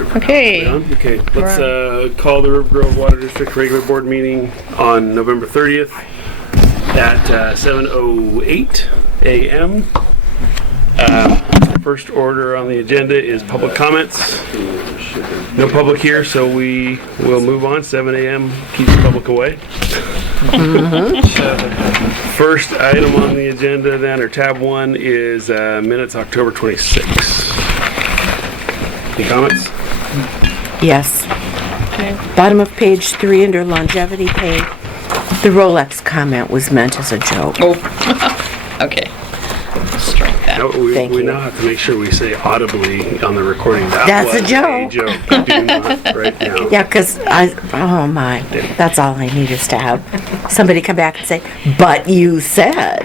good for Okay. now. Okay, let's call the Rivergrove Water District regular board meeting on November 30th at 7:08 a.m. First order on the agenda is public comments. No public here, so we will move on. 7 a.m. keeps the public away. First item on the agenda then, or tab 1, is minutes October 26. Any comments? Yes. Okay. Bottom of page 3 under longevity pay, the Rolex comment was meant as a joke. Oh. Okay. Strike that. No, Thank we you. now have to make sure we say audibly on the recording that That's was a joke. Do not right now. Yeah, because oh my, that's all I need is to have somebody come back and say, but you said.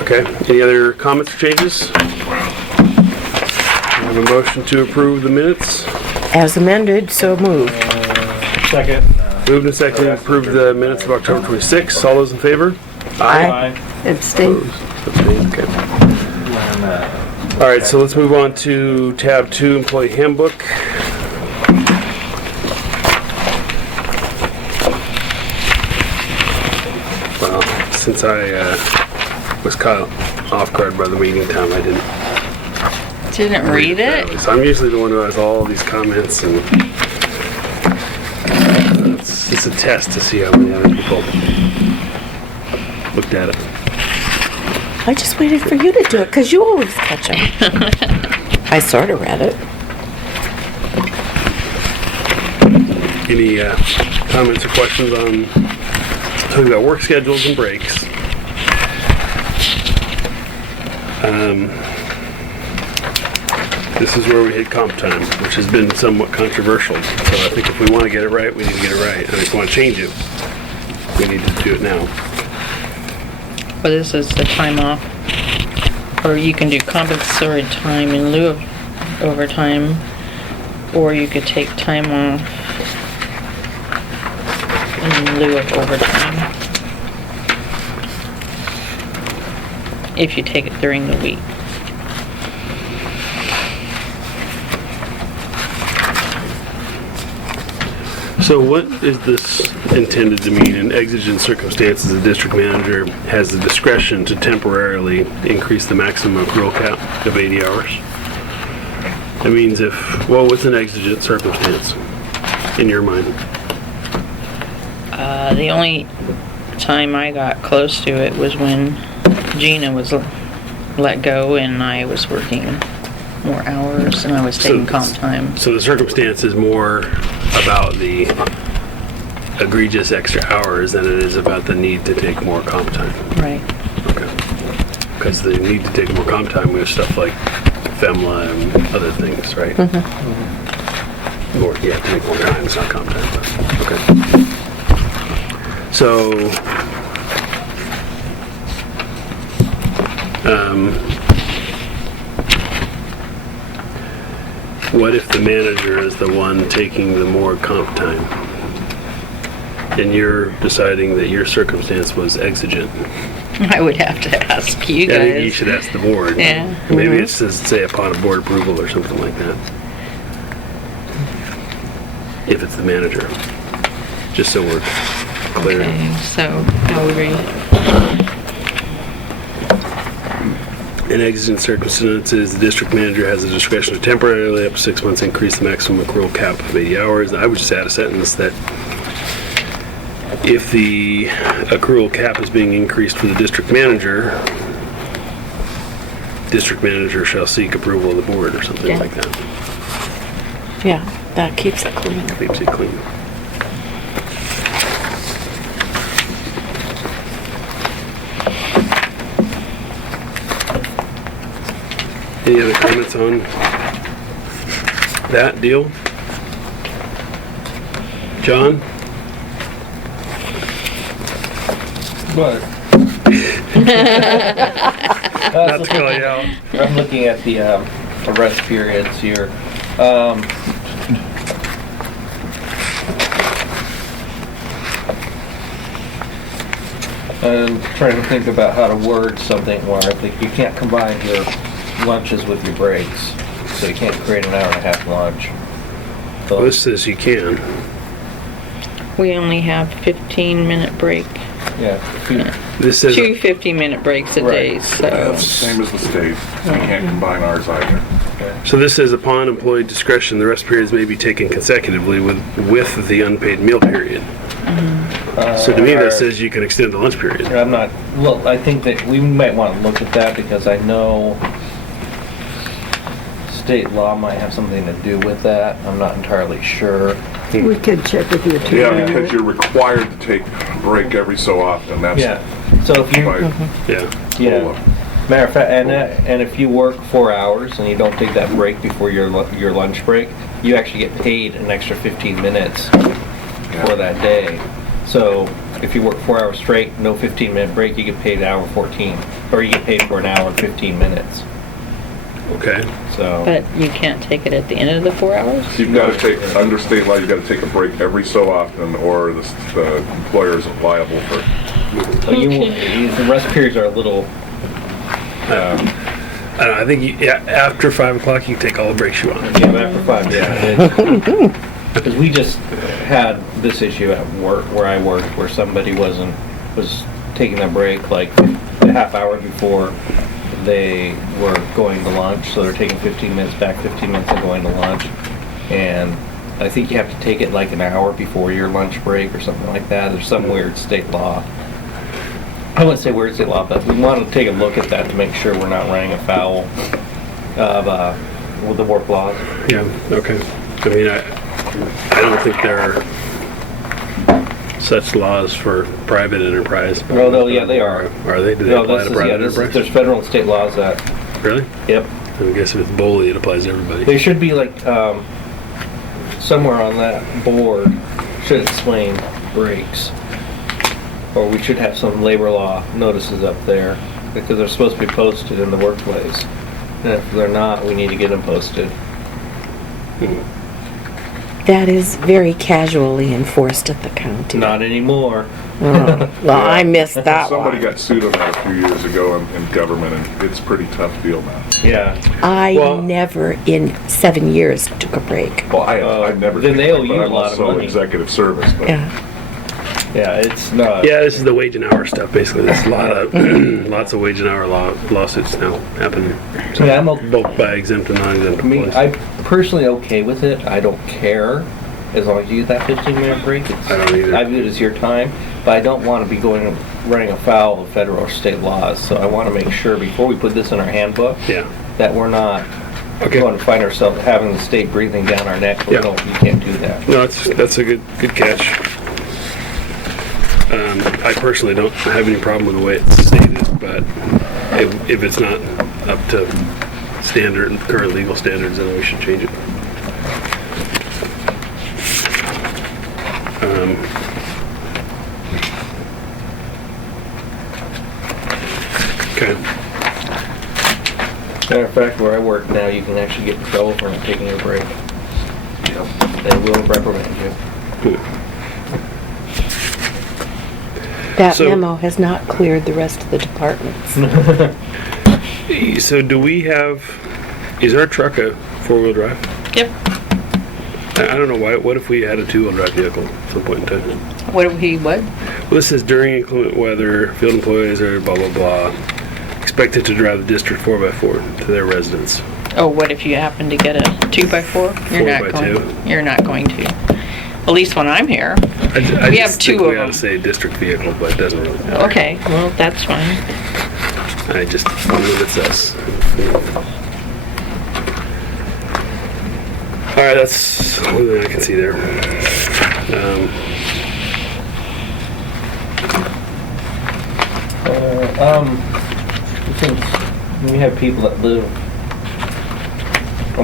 Okay, any other comments or changes? I have a motion to approve the minutes. As amended, so moved. Second. Moved and seconded to approve the minutes of October 26. All those in favor? Aye. Abstain. Abstained, okay. All right, so let's move on to tab 2, employee handbook. Well, since I was caught off guard by the meeting time, I Didn't read it? So I'm usually the one who has all these comments, and it's a test to see how many other people looked at it. I just waited for you to do it because you always catch them. I sort of read it. Any comments or questions on talking about work schedules and breaks? This is where we hit comp time, which has been somewhat controversial. So I think if we want to get it right, we need to get it right. And if we want to change it, we need to do it now. Well, this is the time off. Or you can do compensatory time in lieu of overtime. Or you could take time off in lieu of overtime. If you take it during the week. So what is this intended to mean? In exigent circumstances, the district manager has the discretion to temporarily increase the maximum accrual cap of 80 hours. That means what's an exigent circumstance in your mind? The only time I got close to it was when Gina was let go and I was working more hours and I was taking comp time. So the circumstance is more about the egregious extra hours than it is about the need to take more comp time. Right. Okay. Because the need to take more comp time, we have stuff like FEMLA and other things, right? Or you have to take more time, it's not comp time, but okay. So, what if the manager is the one taking the more comp time? And you're deciding that your circumstance was exigent? I would have to ask you guys. I think you should ask the board. Yeah. Maybe it says, say, upon board approval or something like that. If it's the manager. Just so we're clear. Okay, so how we read it? In exigent circumstances, the district manager has the discretion to temporarily, up to 6 months, increase the maximum accrual cap of 80 hours. I would just add a sentence that if the accrual cap is being increased for the district manager shall seek approval of the board or something like that. Yeah, that keeps it clean. Keeps it clean. Any other comments on that deal? John? But Not to call you out. I'm looking at the rest periods here. I'm trying to think about how to word something where I think you can't combine your lunches with your breaks. so you can't create an hour and a half lunch. So, Well, this says you can. We only have 15-minute break. yeah, if you- This says, Two 15-minute breaks a day, Right. so. That's the same as the state. We can't combine ours either. so this says upon employee discretion, the rest periods may be taken consecutively with the unpaid meal period. So to me, our- that says you can extend the lunch period. I'm not, well, I think that we might want to look at that because I know state law might have something to do with that. I'm not entirely sure. We could check with the attorney. Yeah, because you're required to take a break every so often. That's Yeah, so if you, by Yeah. yeah, matter of fact, and if you work 4 hours and you don't take that break before your lunch break, you actually get paid an extra 15 minutes for that day. So if you work 4 hours straight, no 15-minute break, you get paid an hour 14, or you get paid for an hour and 15 minutes. Okay. So, But you can't take it at the end of the 4 hours? You've got to take, under state law, you've got to take a break every so often, or the employer is liable for. the rest periods are a little, I don't know, I think after 5 o'clock, you can take all the breaks you want. yeah, after 5, yeah. Because we just had this issue at work, where I worked, where somebody was taking a break like a half hour before they were going to lunch, so they're taking 15 minutes back, 15 minutes and going to lunch. And I think you have to take it like an hour before your lunch break or something like that. There's some weird state law. I wouldn't say weird state law, but we want to take a look at that to make sure we're not running afoul of with the work laws. Yeah, okay. I mean, I don't think there are such laws for private enterprise. Oh, no, yeah, they are. Are they? Do they No, apply this to is, private yeah, there's enterprise? federal and state laws that, Really? yep. I guess if it's Boley, it applies to everybody. There should be like, somewhere on that board should explain breaks. Or we should have some labor law notices up there, because they're supposed to be posted in the workplace. And if they're not, we need to get them posted. That is very casually enforced at the county. Not anymore. Oh, well, I missed that Somebody one. got sued on that a few years ago in government, and it's a pretty tough deal now. Yeah. I Well- never in 7 years took a break. Well, I've never. Then they owe taken it, you but a I'm lot of also money. executive service, but Yeah. Yeah, it's not. Yeah, this is the wage and hour stuff, basically. There's a lot of, lots of wage and hour lawsuits now happening. Yeah, I'm okay. Both by exempt and non-exempt I mean, employees. I'm personally okay with it. I don't care as long as you get that 15-minute break. I don't either. I view it as your time, but I don't want to be running afoul of federal or state laws. So I want to make sure before we put this in our handbook Yeah. that we're not Okay. going to find ourselves having the state breathing down our neck. Yeah. No, you can't do that. No, that's a good catch. I personally don't have any problem with the way it's stated, but if it's not up to standard, current legal standards, then we should change it. Okay. Matter of fact, where I work now, you can actually get in trouble for not taking a break. They will reprimand you. That So- memo has not cleared the rest of the departments. So do we have, is our truck a four-wheel drive? Yep. I don't know why, what if we had a two-wheel drive vehicle at some point in time? What? Well, This says during inclement weather, field employees are blah, blah, blah, expected to drive the district 4x4 to their residence. oh, what if you happen to get a 2x4? You're not 4x2. going. You're not going to. At least when I'm here. I We just have two think we of ought them. to say district vehicle, but it doesn't really matter. Okay, well, that's fine. I just limits us. All right, that's the only thing I can see there. Since we have people that live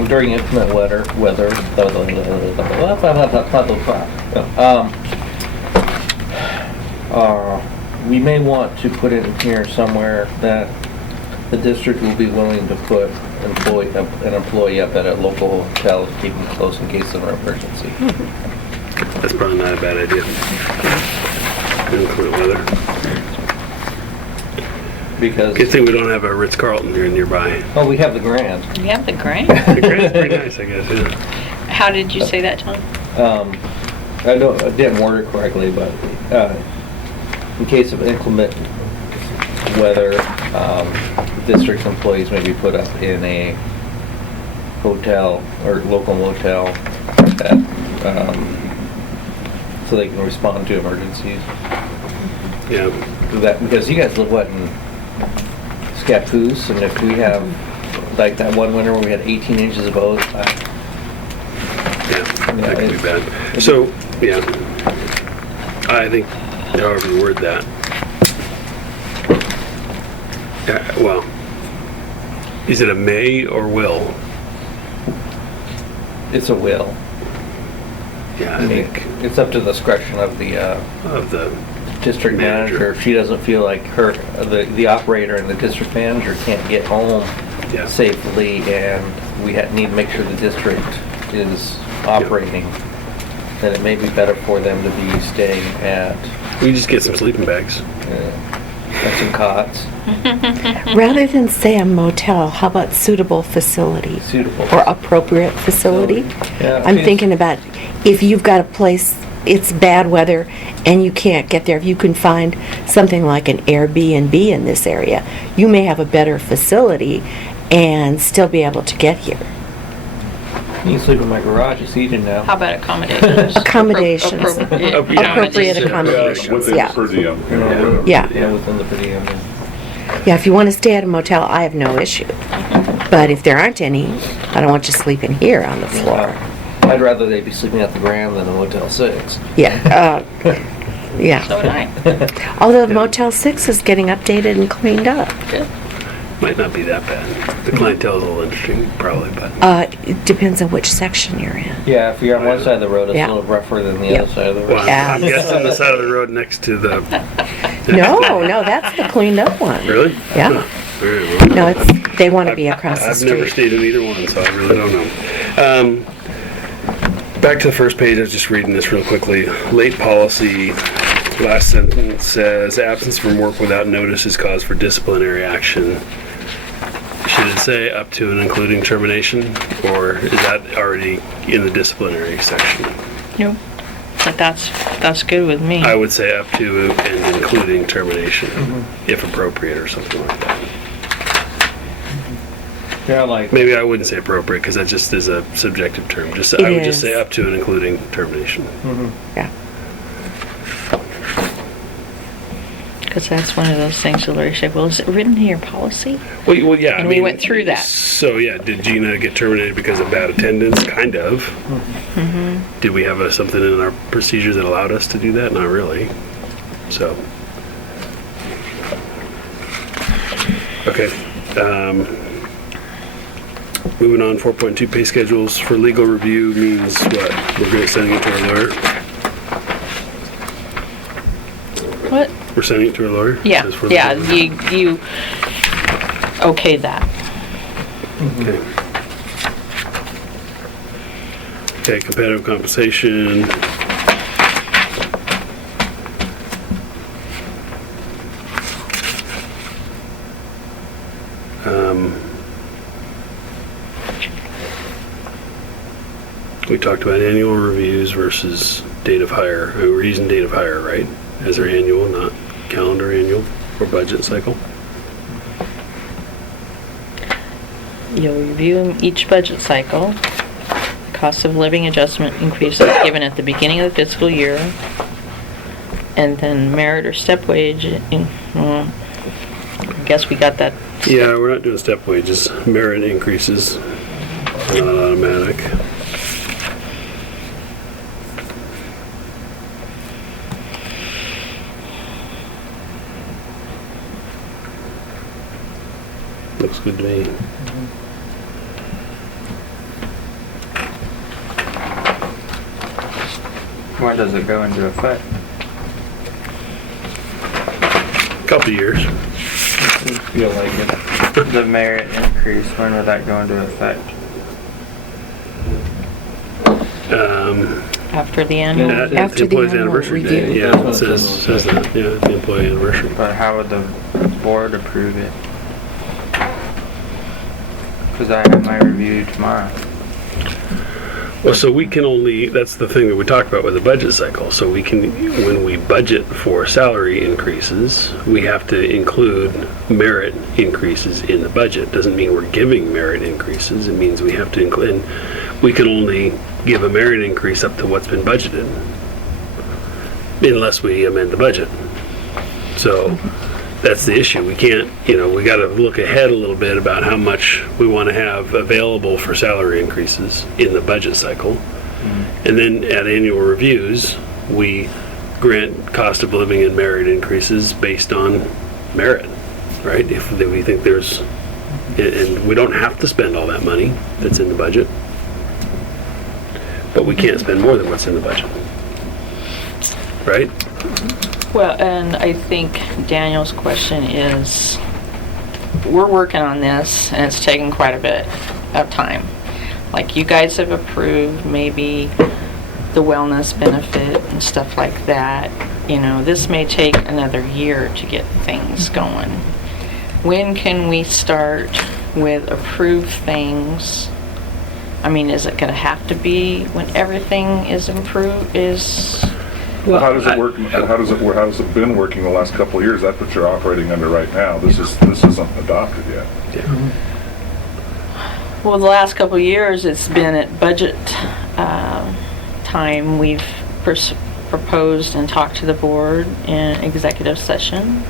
during inclement weather, we may want to put it in here somewhere that the district will be willing to put an employee up at a local hotel to keep them close in case of an emergency. That's probably not a bad idea. Inclement weather. because, Good thing we don't have a Ritz-Carlton here nearby. oh, we have the Grand. You have the grant? The Grand's pretty nice, I guess, yeah. How did you say that, Tom? I didn't word it correctly, but in case of inclement weather, district employees may be put up in a hotel or local motel that, so they can respond to emergencies. Yeah. Because you guys live what in Scappoose, and if we have like that one winter where we had 18 inches of oats, Yeah, that could be bad. So, yeah, I think, however you word that. Yeah, well, is it a may or will? it's a will. Yeah, I I mean, think it's up to the discretion of the of the, district manager. If she doesn't feel like the operator and the district manager can't get home yeah, safely, and we need to make sure the district is operating, then it may be better for them to be staying at we just get some sleeping bags. some cots, Rather than say a motel, how about suitable facility? suitable. Or appropriate facility? Yeah, I'm it's- thinking about if you've got a place, it's bad weather and you can't get there, if you can find something like an Airbnb in this area, you may have a better facility and still be able to get here. You can sleep in my garage, it's heated now. How about accommodations? Accommodations. Appropriate Appropriate accommodations. accommodations, Within yeah. per diem. Yeah. Yeah, within the per diem. Yeah, if you want to stay at a motel, I have no issue. But if there aren't any, I don't want you sleeping here on the floor. I'd rather they be sleeping at the Grand than a Motel 6. Yeah, yeah. So would I. Although Motel 6 is getting updated and cleaned up. Good. Might not be that bad. The clientele is a little interesting, probably, but It depends on which section you're in. Yeah, if you're on one side of the road, it's Yeah. a little rougher than the Yeah. other side of the well, road. I'm guessing the side of the road next to the. No, that's the cleaned up one. Really? Yeah. Huh. All right, well, No, they want to be across the I've never street. stayed in either one, so I really don't know. Back to the first page, I was just reading this real quickly. Late policy, last sentence says, absence from work without notice is cause for disciplinary action. Should it say up to and including termination, or is that already in the disciplinary section? Nope. But that's good with me. I would say up to and including termination, if appropriate, or something like that. Yeah, like, Maybe I wouldn't say appropriate, because that just is a subjective term. I would just say up to and including termination. Yeah. Because that's one of those things that Larry said, well, is it written in your policy? Well, yeah. And we went through that. So, yeah, did Gina get terminated because of bad attendance? Kind of. Did we have something in our procedures that allowed us to do that? Not really. So. Okay. Moving on, 4.2 pay schedules for legal review means what? We're going to send it to our lawyer? What? We're sending it to our lawyer? Yeah, Says for yeah, legal review. you okay that. Okay. Okay, competitive compensation. We talked about annual reviews versus date of hire. We're using date of hire, right? As our annual, not calendar annual or budget cycle. You'll review each budget cycle. Cost of living adjustment increases given at the beginning of the fiscal year. And then merit or step wage, I guess we got that. Yeah, we're not doing step wages. Merit increases, not automatic. Looks good to me. When does it go into effect? Couple years. feel like it. The merit increase, when would that go into effect? After the annual? At After the employee's annual anniversary review. date. Yeah, it says that, yeah, the employee anniversary. But how would the board approve it? Because I have my review tomorrow. Well, so we can only, that's the thing that we talked about with the budget cycle. So we can, when we budget for salary increases, we have to include merit increases in the budget. Doesn't mean we're giving merit increases. It means we have to include, and we can only give a merit increase up to what's been budgeted, unless we amend the budget. So that's the issue. We can't, we got to look ahead a little bit about how much we want to have available for salary increases in the budget cycle. And then at annual reviews, we grant cost of living and merit increases based on merit, right? If we think there's, and we don't have to spend all that money that's in the budget, but we can't spend more than what's in the budget, right? Well, and I think Daniel's question is, we're working on this, and it's taken quite a bit of time. Like, you guys have approved maybe the wellness benefit and stuff like that. This may take another year to get things going. When can we start with approved things? I mean, is it gonna have to be when everything is improved, How does it work? How does it been working the last couple of years? That's what you're operating under right now. This isn't adopted yet. Well, the last couple of years, it's been at budget time. We've proposed and talked to the board in executive session.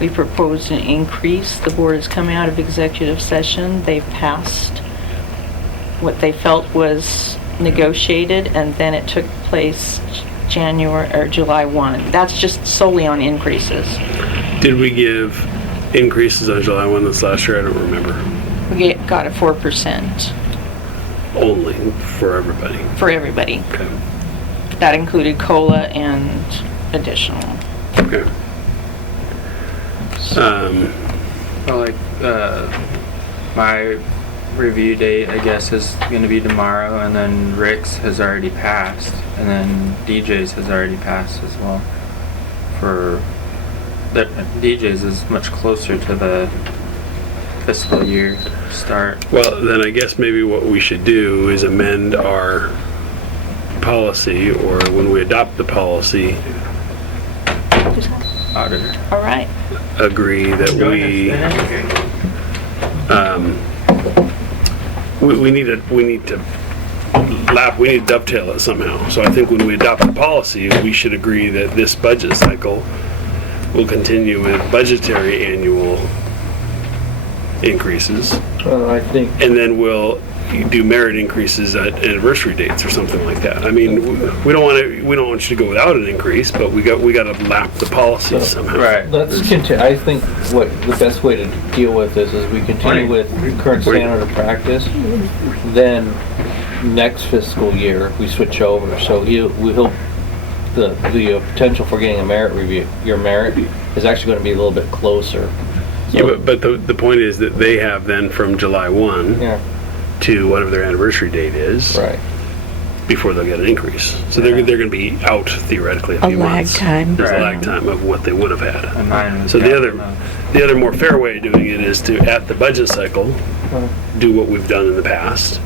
We proposed an increase. The board has come out of executive session. They've passed what they felt was negotiated, and then it took place January or July 1. That's just solely on increases. Did we give increases on July 1 this last year? I don't remember. We got a 4% Only for everybody. for everybody. Okay. That included COLA and additional. Okay. Well, like, my review date, I guess, is gonna be tomorrow, and then Rick's has already passed, and then DJ's has already passed as well. For that, DJ's is much closer to the fiscal year start. Well, then I guess maybe what we should do is amend our policy, or when we adopt the policy, Auditor. All right. agree that we need to dovetail it somehow. So I think when we adopt the policy, we should agree that this budget cycle will continue with budgetary annual increases, Well, I think, and then we'll do merit increases at anniversary dates or something like that. I mean, we don't want you to go without an increase, but we got to lap the policies somehow. Right. let's continue. I think what the best way to deal with this is we continue with current standard of practice. Then next fiscal year, we switch over. So we hope the potential for getting a merit review, your merit, is actually going to be a little bit closer. Yeah, but the point is that they have then from July 1 Yeah, to whatever their anniversary date is right. before they'll get an increase. So they're going to be out theoretically a A few lag months. time. There's a Right. lag time of what they would have had. And mine was So the down other enough. the other more fair way of doing it is to, at the budget cycle, do what we've done in the past,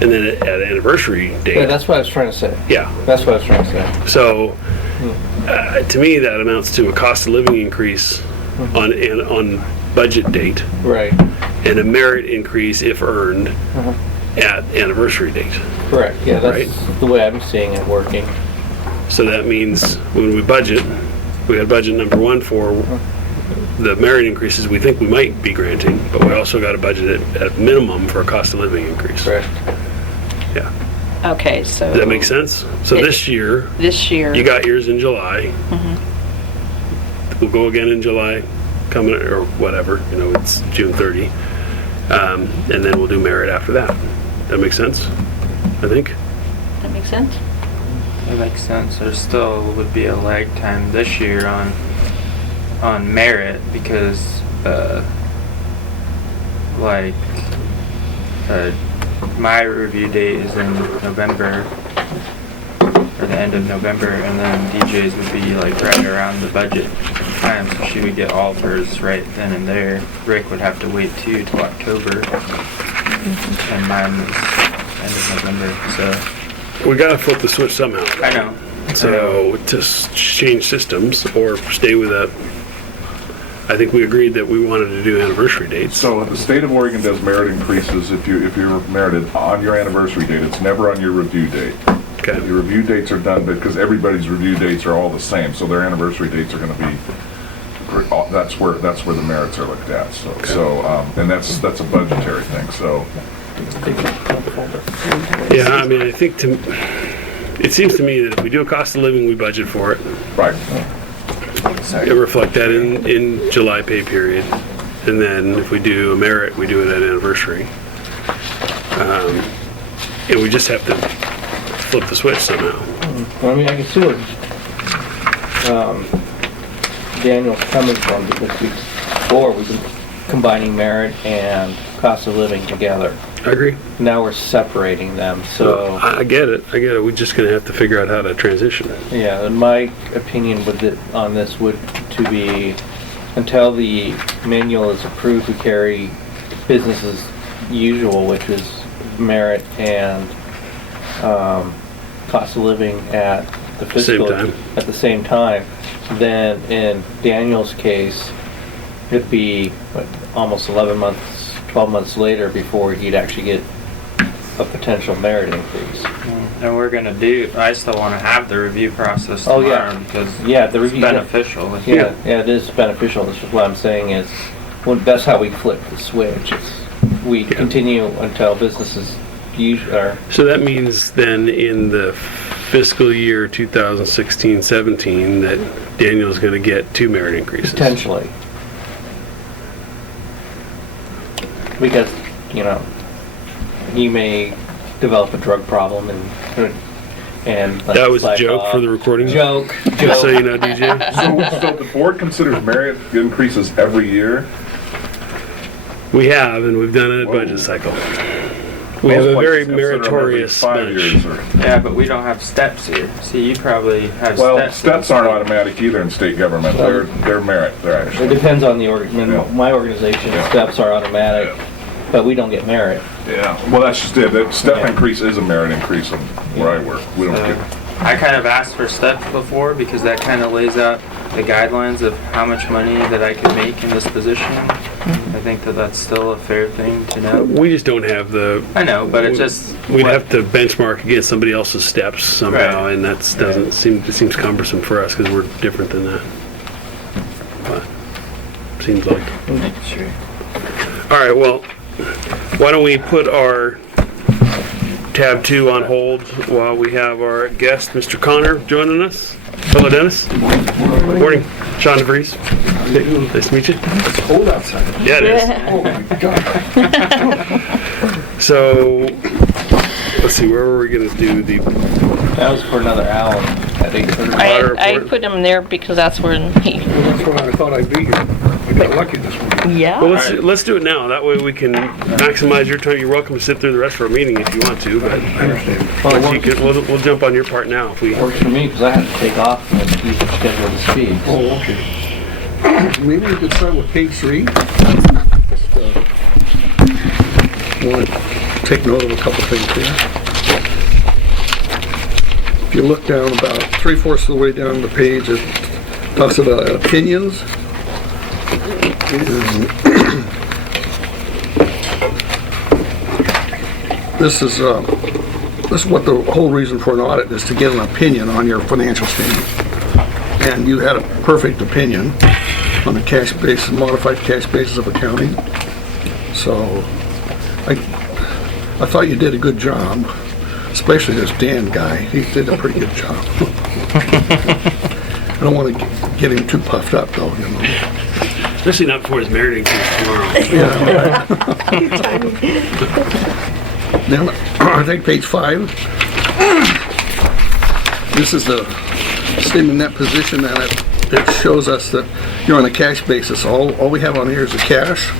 and then at anniversary date. Yeah, that's what I was trying to say. Yeah. That's what I was trying to say. So to me, that amounts to a cost of living increase on budget date, Right. and a merit increase if earned at anniversary date. Correct. Yeah, that's Right. the way I'm seeing it working. So that means when we budget, we got budget number 1 for the merit increases we think we might be granting, but we also got to budget it at minimum for a cost of living increase. Correct. Yeah. Okay, so. Does that make sense? So this year, This year. you got yours in July. We'll go again in July, coming, or whatever, it's June 30. And then we'll do merit after that. That makes sense, I think? That makes sense? That makes sense. There still would be a lag time this year on merit because my review date is in November, end of November, and then DJ's would be like right around the budget time, so she would get all of hers right then and there. Rick would have to wait till October, and mine was end of November, so. We gotta flip the switch somehow. I know. So to change systems or stay with that, I think we agreed that we wanted to do anniversary dates. So the state of Oregon does merit increases if you're merited on your anniversary date. It's never on your review date. Okay. Your review dates are done because everybody's review dates are all the same, so their anniversary dates are going to be. That's where the merits are looked at. And that's a budgetary thing. So. Yeah, I mean, I think it seems to me that if we do a cost of living, we budget for it. Right. It reflect that in July pay period, and then if we do a merit, we do it at anniversary. And we just have to flip the switch somehow. I mean, I can see where Daniel's coming from, because before we've been combining merit and cost of living together. I agree. Now we're separating them, so. I get it. We're just going to have to figure out how to transition. Yeah, and my opinion on this would to be, until the manual is approved, we carry business as usual, which is merit and cost of living at the fiscal at the same time. Then in Daniel's case, it'd be almost 11 months, 12 months later before he'd actually get a potential merit increase. And I still want to have the review process tomorrow, because the review, it's beneficial. Yeah, it is beneficial. This is what I'm saying is, that's how we flip the switch. We continue until businesses are. So that means then in the fiscal year 2016-17 that Daniel's going to get 2 merit increases. Potentially. Because, he may develop a drug problem and that was a joke for the recording. Joke. Just so you know, DJ. So the board considers merit increases every year. We have, and we've done it at budget cycle. We have a very meritorious bench. Yeah, but we don't have steps here. See, you probably have steps. Steps aren't automatic either in state government. They're merit. They're actually. It depends on the my organization. Steps are automatic, but we don't get merit. Yeah. Well, that's just it. That step increase is a merit increase where I work. We don't get. I kind of asked for steps before because that kind of lays out the guidelines of how much money that I could make in this position. I think that's still a fair thing to know. We just don't have the. I know, but it just. We'd have to benchmark against somebody else's steps somehow, right. And that doesn't seem. It seems cumbersome for us because we're different than that. But seems like. Sure. All right. Well, why don't we put our tab 2 on hold while we have our guest, Mr. Connor, joining us. Hello, Dennis. Good morning. Sean DeVries. Nice to meet you. It's cold outside. Yeah, it is. Oh my God. So, let's see, where were we going to do the... That was for another hour at 8:30. I put him there because that's when he... Well, that's why I thought I'd be here. I got lucky this morning. Yeah. Well, let's do it now. That way we can maximize your time. You're welcome to sit through the rest of our meeting if you want to, but I understand. we'll jump on your part now if we... Works for me because I had to take off and keep scheduled to speak. Oh, okay. Maybe we could start with page 3. Just want to take note of a couple things here. If you look down about 3/4 of the way down the page, it talks about opinions. And this is what the whole reason for an audit is, to get an opinion on your financial statement. And you had a perfect opinion on the cash basis, modified cash basis of accounting. So I thought you did a good job, especially this Dan guy. He did a pretty good job. I don't want to get him too puffed up though, Especially not before his merit increase tomorrow. Yeah. Then I think page 5. This is the statement net position, and it shows us that you're on a cash basis. All we have on here is the cash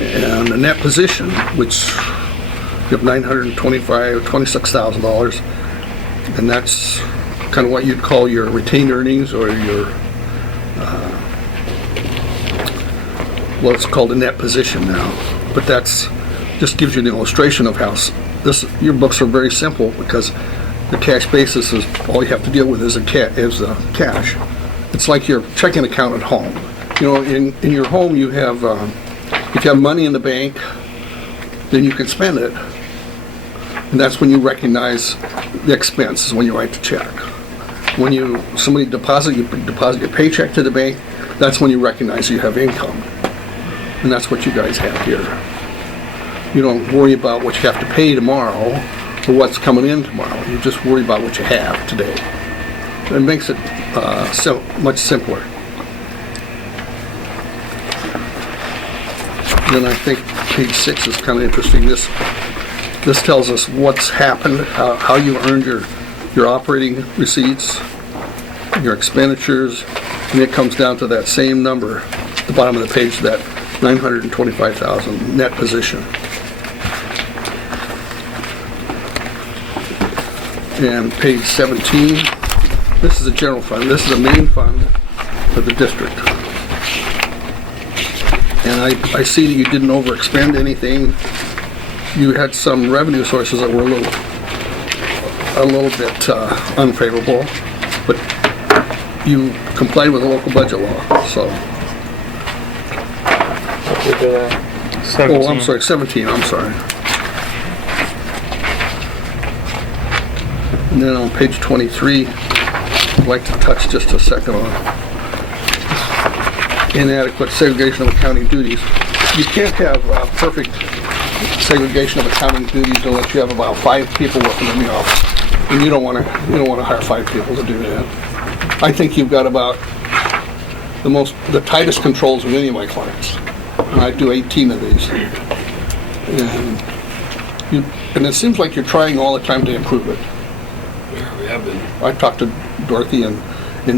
and the net position, which you have $26,000. And that's kind of what you'd call your retained earnings or your, well, it's called a net position now. But that's, just gives you an illustration of how your books are very simple because the cash basis is, all you have to deal with is cash. It's like your checking account at home. You know, in your home you have, if you have money in the bank, then you can spend it. And that's when you recognize the expense, is when you write the check. When somebody deposit your paycheck to the bank, that's when you recognize you have income. And that's what you guys have here. You don't worry about what you have to pay tomorrow or what's coming in tomorrow. You just worry about what you have today. It makes it much simpler. Then I think page 6 is kind of interesting. This tells us what's happened, how you earned your operating receipts, your expenditures, and it comes down to that same number at the bottom of the page, that $925,000 net position. And page 17, this is a general fund. This is a main fund for the district. And I see that you didn't overexpend anything. You had some revenue sources that were a little bit unfavorable, but you complied with the local budget law, so. Oh, I'm sorry, 17, I'm sorry. And then on page 23, I'd like to touch just a second on inadequate segregation of accounting duties. You can't have perfect segregation of accounting duties unless you have about 5 people working in the office, and you don't want to hire 5 people to do that. I think you've got about the tightest controls of any of my clients. And I do 18 of these, and it seems like you're trying all the time to improve it. We have been. I talked to Dorothy and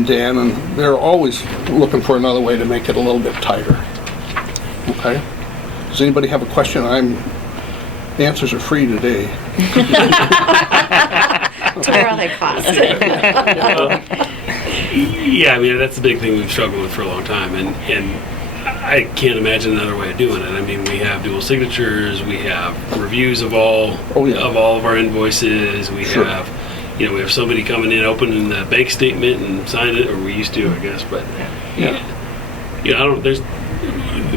Dan, and they're always looking for another way to make it a little bit tighter. Okay? Does anybody have a question? The answers are free today. Where are they cost? Yeah, I mean, that's the big thing we've struggled with for a long time, and I can't imagine another way of doing it. I mean, we have dual signatures, we have reviews of all of our invoices, we have somebody coming in, opening the bank statement and signing it, or we used to, I guess, but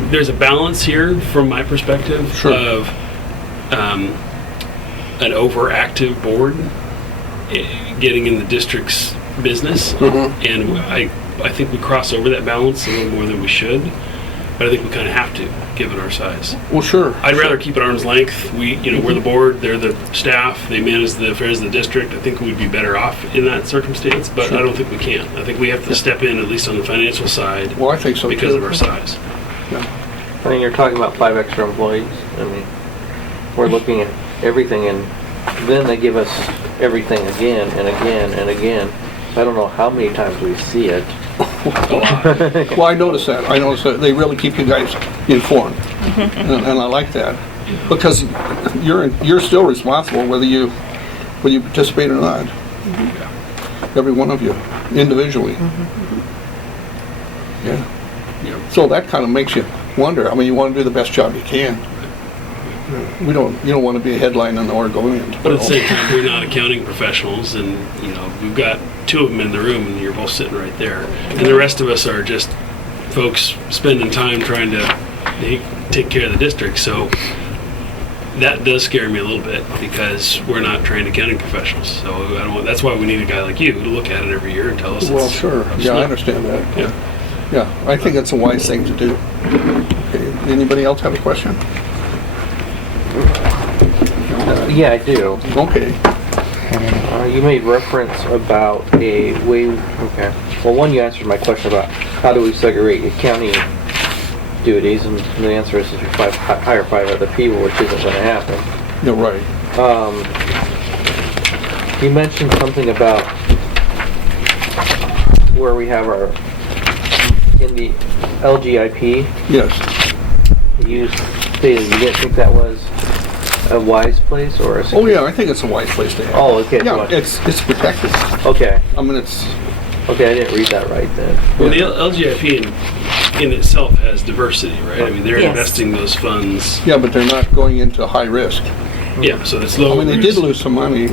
there's a balance here from my perspective of an overactive board getting in the district's business, and I think we cross over that balance a little more than we should, but I think we kind of have to, given our size. Well, sure. I'd rather keep it arm's length. We're the board, they're the staff, they manage the affairs of the district. I think we'd be better off in that circumstance, but I don't think we can. I think we have to step in, at least on the financial side. Well, I think so because too. of our size. I mean, you're talking about 5 extra employees. I mean, we're looking at everything, and then they give us everything again and again and again. So I don't know how many times we see it. Well, I noticed that. They really keep you guys informed, and I like that because you're still responsible whether you participate or not. Every one of you individually. Yeah. So that kind of makes you wonder. I mean, you want to do the best job you can. You don't want to be a headline on the Oregonian. But at the same time, we're not accounting professionals, and we've got 2 of them in the room, and you're both sitting right there, and the rest of us are just folks spending time trying to take care of the district. So that does scare me a little bit because we're not trained accounting professionals. So that's why we need a guy like you to look at it every year and tell us. Well, sure. Yeah, I understand that. Yeah, I think that's a wise thing to do. Okay. Anybody else have a question? Yeah, I do. Okay. You made reference about a way. Okay. Well, one, you answered my question about how do we segregate accounting duties, and the answer is if you hire 5 other people, which isn't going to happen. You're right. You mentioned something about where we have our in the LGIP. Yes. You stated you didn't think that was a wise place or a? Oh, yeah, I think it's a wise place to have. Oh, okay. Yeah, it's protected. Okay, I mean, it's, okay, I didn't read that right then. Well, the LGIP in itself has diversity, right? I mean, they're Yes. investing those funds. yeah, but they're not going into high risk. Yeah, so it's I low mean, they risk. did lose some money,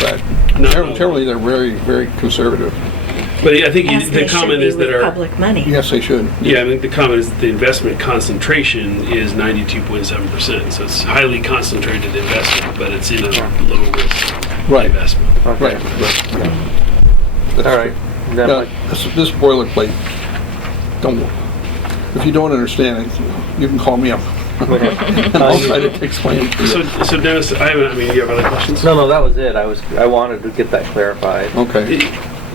but No. generally, they're very, very conservative. But I think As the they should comment be is that with our public money. Yes, they should. yeah, I think the comment is that the investment concentration is 92.7%. So it's highly concentrated investment, but it's in a low risk Right. investment. Right. But, yeah. That's All right. true. That Yeah, might- this boilerplate, don't, if you don't understand it, you can call me up. And I'll try to explain it to you. So Dennis, I mean, you have other questions? No, that was it. I wanted to get that clarified. Okay.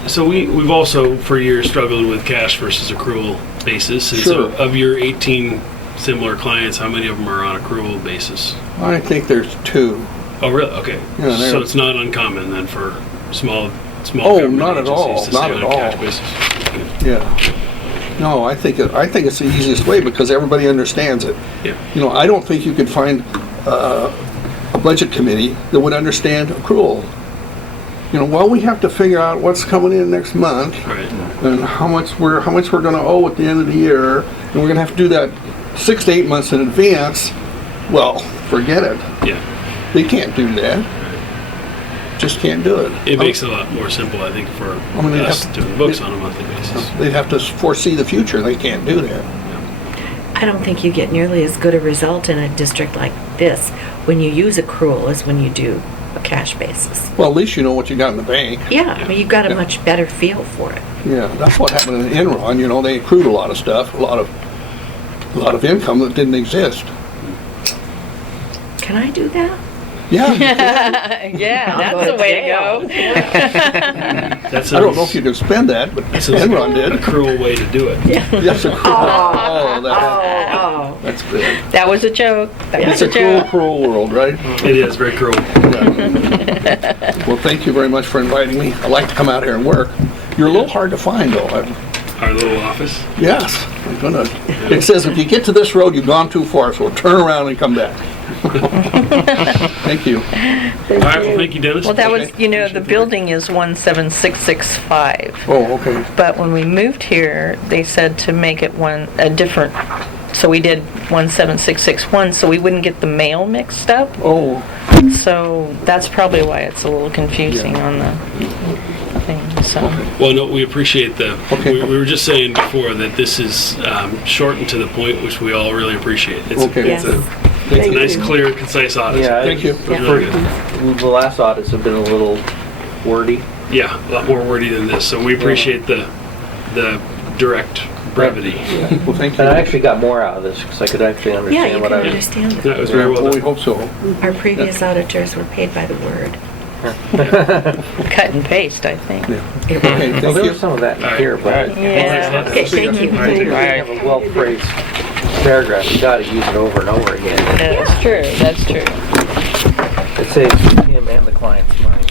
So we've also for years struggled with cash versus accrual basis. And Sure. so of your 18 similar clients, how many of them are on accrual basis? I think there's two. Oh, really? Okay. Yeah, they're- So it's not uncommon then for small Oh, government not at all, agencies to not stay at on a all. cash basis. Yeah. No, I think it's the easiest way because everybody understands it. Yeah. You know, I don't think you could find a budget committee that would understand accrual. You know, well, we have to figure out what's coming in next month Right. and how much we're going to owe at the end of the year, and we're going to have to do that 6 to 8 months in advance. Well, forget it. Yeah. They can't do that. Just can't do it. It makes it a lot more simple, I think, for I mean, they'd us have- doing books on a monthly basis. They'd have to foresee the future. They can't do that. I don't think you get nearly as good a result in a district like this when you use accrual as when you do a cash basis. Well, at least you know what you got in the bank. Yeah, I mean, you've got a Yeah. much better feel for it. Yeah, that's what happened in Enron. You know, they accrued a lot of stuff, a lot of income that didn't exist. Can I do that? Yeah, Yeah, that's the way to go. That's I don't know if you can spend that, but That's Enron did. a cruel way to do it. Yes, accrual. Oh, Oh, that's good. That was a joke. That It's was a a cruel, joke. cruel world, right? It is very cruel. Well, thank you very much for inviting me. I like to come out here and work. You're a little hard to find, though. Our little office. Yes, I'm gonna. It says if you get to this road, you've gone too far, so turn around and come back. Thank you. All right, well, thank you, Dennis. Well, that was, Okay. you know, the building is 17665. Oh, okay. But when we moved here, they said to make it a different, so we did 17661, so we wouldn't get the mail mixed up. Oh, So that's probably why it's a little confusing on the thing, so. Well, no, we appreciate Okay. we were just saying before that this is short and to the point, which we all really appreciate. It's, Okay. it's a nice, clear, concise audit. Yeah, thank you. It was really good. The last audits have been a little wordy. Yeah, a lot more wordy than this, so we appreciate the direct brevity. Well, thank you. And I actually got more out of this because I could actually yeah, understand you what can I was. understand That it. was very well Well, we done. hope so. Our previous auditors were paid by the word. Cut and paste, I think. Yeah. It Okay, was. Well, thank there you. was some of that in All right. here, but Yeah. Okay, thank you. All right, take if care. you have a well-phrased paragraph, you gotta use it over and over again. That's true, that's true. It saves him and the client's money.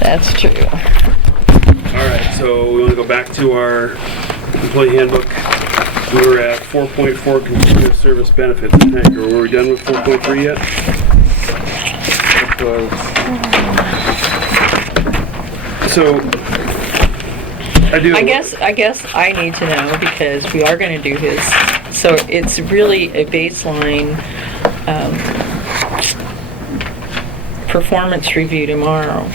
That's true. All right, so we want to go back to our employee handbook. We were at 4.4 continuous service benefits. Hank, were we done with 4.3 yet? Which was, So, I guess I need to know because we are gonna do his, so it's really a baseline, performance review tomorrow,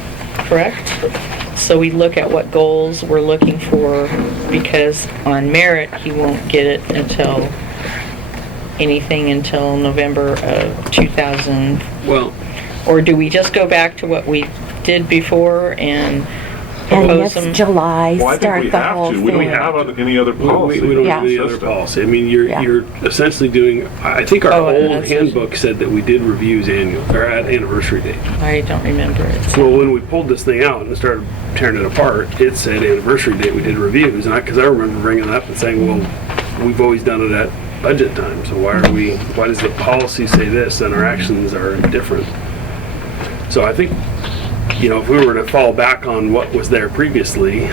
correct? So we look at what goals we're looking for, because on merit, he won't get it until November of 2000, well, or do we just go back to what we did before and And propose them? next July, Well, I think start we the have whole to. We don't thing. have any other policy. we don't Yeah. have any other policy. I mean, you're Yeah. you're essentially doing, I think our Oh, old that's- handbook said that we did reviews annual, or at anniversary date. I don't remember it. Well, when we pulled this thing out and started tearing it apart, it said anniversary date we did reviews, and because I remember bringing it up and saying, well, we've always done it at budget time, so why does the policy say this and our actions are different? So I think, you know, if we were to fall back on what was there previously,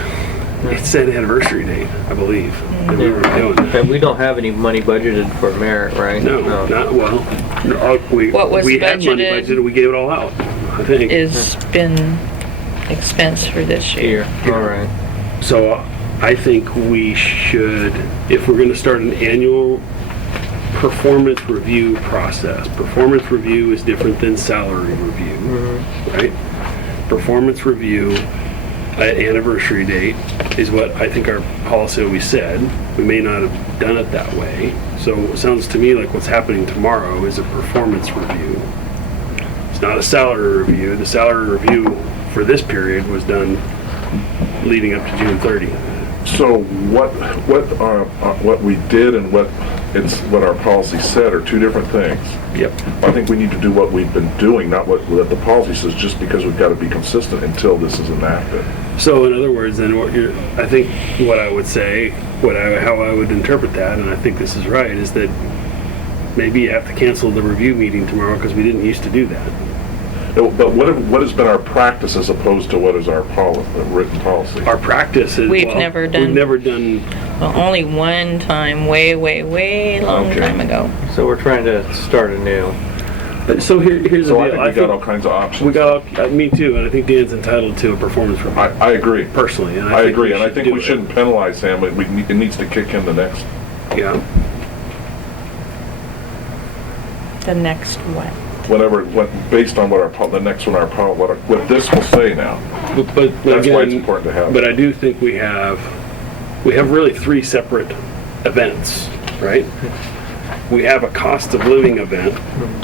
It said anniversary date, I believe, that we were doing that. And we don't have any money budgeted for merit, right? No, not, well, we What was had money budgeted budgeted, we gave it all out, I think. Is been expense for this year. All right. So I think we should, if we're gonna start an annual performance review process, performance review is different than salary review, right? Performance review at anniversary date is what I think our policy always said. We may not have done it that way. So it sounds to me like what's happening tomorrow is a performance review. It's not a salary review. The salary review for this period was done leading up to June 30. So what we did and what our policy said are two different things. Yep. I think we need to do what we've been doing, not what the policy says, just because we've got to be consistent until this is enacted. So in other words, then I think what I would say, how I would interpret that, and I think this is right, is that maybe you have to cancel the review meeting tomorrow because we didn't used to do that. No, but what has been our practice as opposed to what is our written policy? Our practice is We've never done- Well, only one time, way long Okay. time ago. So we're trying to start anew. So here's So the I deal. think we got all kinds of options. We got me too, and I think Dan's entitled to a performance review I agree. personally. And I agree, and I think do we it. shouldn't penalize him. It needs to kick in the next. Yeah. The next what? Based on what this will say now. But That's again, why it's important to have. But I do think we have really three separate events, right? We have a cost of living event,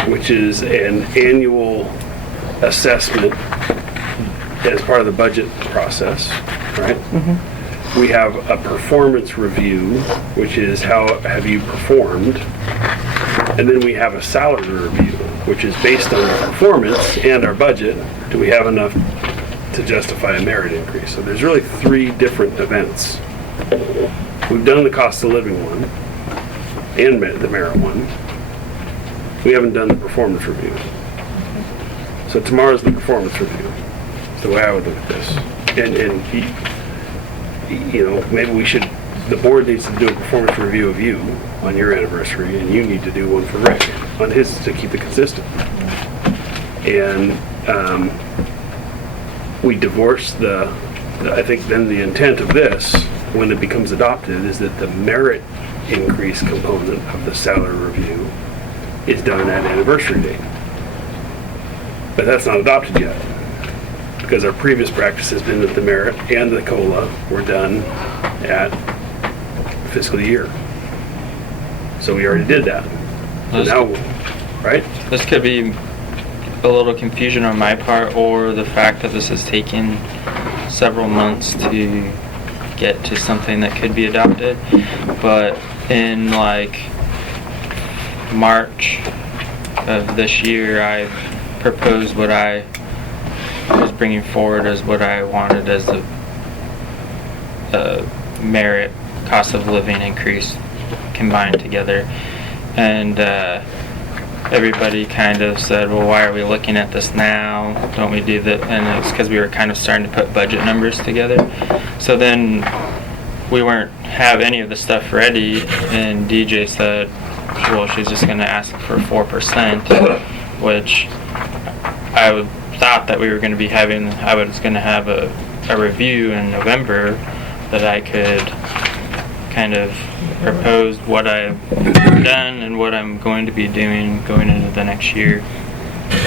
which is an annual assessment as part of the budget process, right? We have a performance review, which is how have you performed, and then we have a salary review, which is based on our performance and our budget. Do we have enough to justify a merit increase? So there's really three different events. We've done the cost of living one and the merit one. We haven't done the performance review. So tomorrow's the performance review. That's the way I would look at this. And maybe the board needs to do a performance review of you on your anniversary, and you need to do one for Rick on his to keep it consistent. And we divorce I think then the intent of this, when it becomes adopted, is that the merit increase component of the salary review is done at anniversary date. But that's not adopted yet, because our previous practice has been that the merit and the COLA were done at fiscal year. So we already did that. So now, right? This could be a little confusion on my part, or the fact that this has taken several months to get to something that could be adopted. But in March of this year, I proposed what I was bringing forward as what I wanted as a merit cost of living increase combined together. And everybody kind of said, well, why are we looking at this now? Don't we do that? And it's because we were kind of starting to put budget numbers together. So then we weren't have any of the stuff ready, and DJ said, well, she's just going to ask for 4%, which I thought that we were going to be having, I was going to have a review in November that I could kind of propose what I've done and what I'm going to be doing going into the next year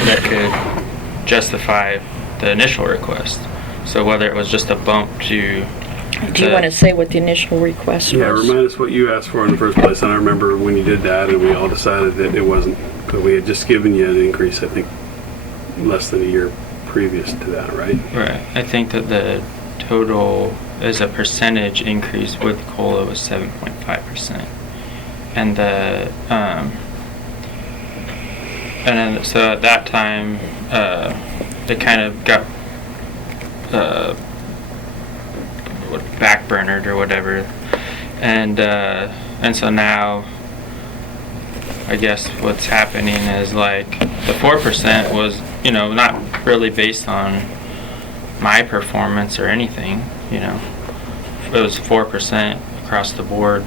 that could justify the initial request. So whether it was just a bump to... Do you want to say what the initial request was? Yeah, remind us what you asked for in the first place. And I remember when you did that, and we all decided that it wasn't, but we had just given you an increase, I think, less than a year previous to that, right? Right. I think that the total as a percentage increase with COLA was 7.5%. And then so at that time, it kind of got backburnered or whatever, and so now I guess what's happening is the 4% was not really based on my performance or anything, it was 4% across the board,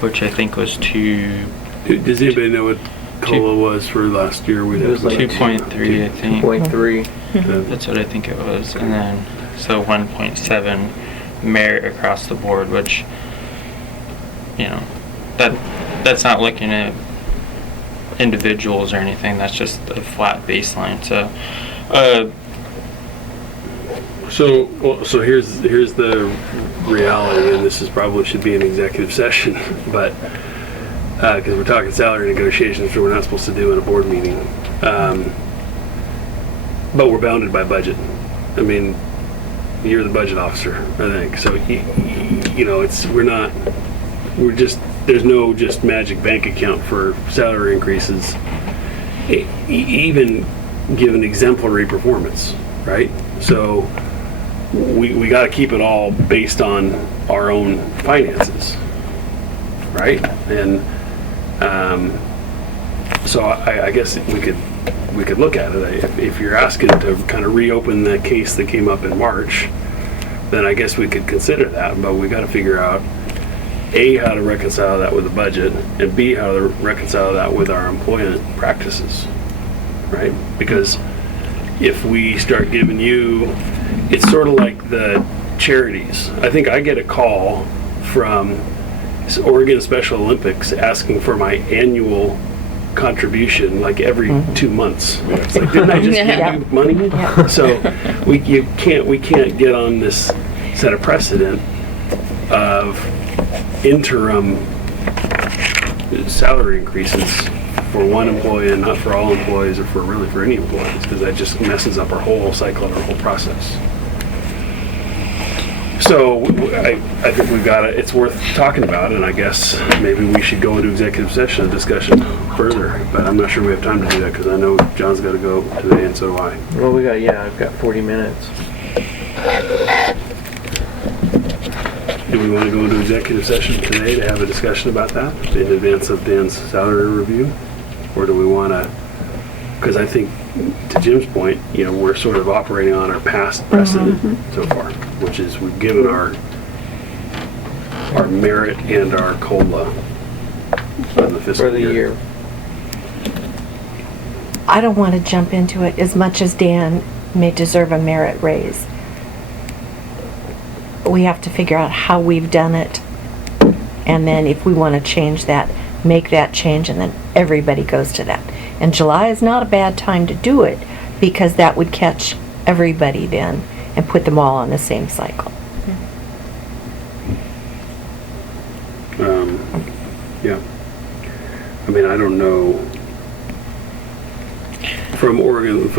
which I think was Does anybody know what COLA was for last year? It was like 2.3, I think. 2.3. That's what I think it was. And then, so 1.7 merit across the board, which, you know, that's not looking at individuals or anything. That's just a flat baseline. So here's the reality, and this is probably should be an executive session, but because we're talking salary negotiations, which we're not supposed to do in a board meeting, but we're bounded by budget. I mean, you're the budget officer, I think. So you know, there's no just magic bank account for salary increases, even given exemplary performance, right? So we got to keep it all based on our own finances, right? And so I guess we could look at it. If you're asking to kind of reopen the case that came up in March, then I guess we could consider that. But we got to figure out A, how to reconcile that with the budget, and B, how to reconcile that with our employment practices, right? Because if we start giving you, it's sort of like the charities. I think I get a call from Oregon Special Olympics asking for my annual contribution like every 2 months. It's like, didn't I just give you money? So we can't get on this set of precedent of interim salary increases for one employee and not for all employees, or for any employees, because that just messes up our whole cycle and our whole process. So I think we've got it. It's worth talking about, and I guess maybe we should go into executive session and discussion further. But I'm not sure we have time to do that because I know John's got to go today, and so do I. Well, I've got 40 minutes. Do we want to go into executive session today to have a discussion about that in advance of Dan's salary review? Or do we want to, because I think, to Jim's point, you know, we're sort of operating on our past precedent so far, which is we've given our merit and our COLA on the fiscal For the year. I don't want to jump into it as much as Dan may deserve a merit raise. We have to figure out how we've done it, and then if we want to change that, make that change, and then everybody goes to that. And July is not a bad time to do it, because that would catch everybody then and put them all on the same cycle. Yeah. I mean, I don't know from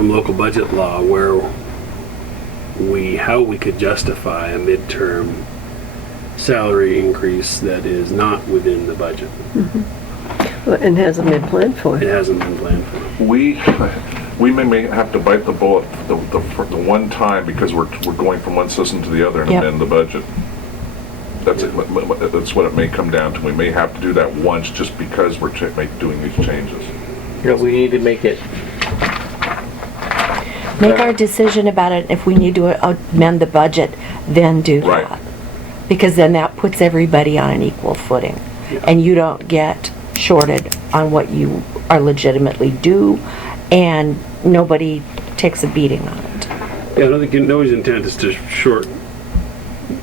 local budget law how we could justify a midterm salary increase that is not within the budget. And hasn't been planned for. It hasn't been planned for. We may have to bite the bullet the one time because we're going from one system to the other and amend the budget. That's what it may come down to. We may have to do that once just because we're doing these changes. You know, we need to make our decision about it. If we need to amend the budget, then do Right. that. Because then that puts everybody on an equal footing. And you don't get shorted on what you are legitimately due, and nobody takes a beating on it. Yeah, I don't think nobody's intent is to short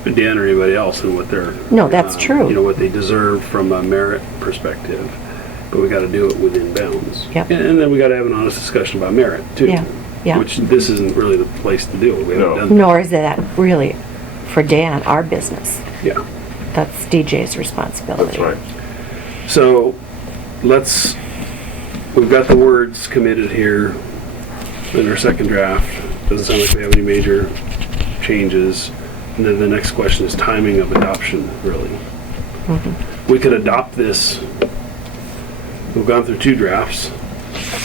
Dan or anybody else in what they're... No, that's true. You know, what they deserve from a merit perspective. But we got to do it within bounds. Yep. And then we got to have an honest discussion about merit, too. Yeah. Which this isn't really the place to do. We haven't No. done that. Nor is that really, for Dan, our business. Yeah. That's DJ's responsibility. That's right. So we've got the words committed here in our second draft. Doesn't sound like we have any major changes. And then the next question is timing of adoption, really. We could adopt this. We've gone through 2 drafts.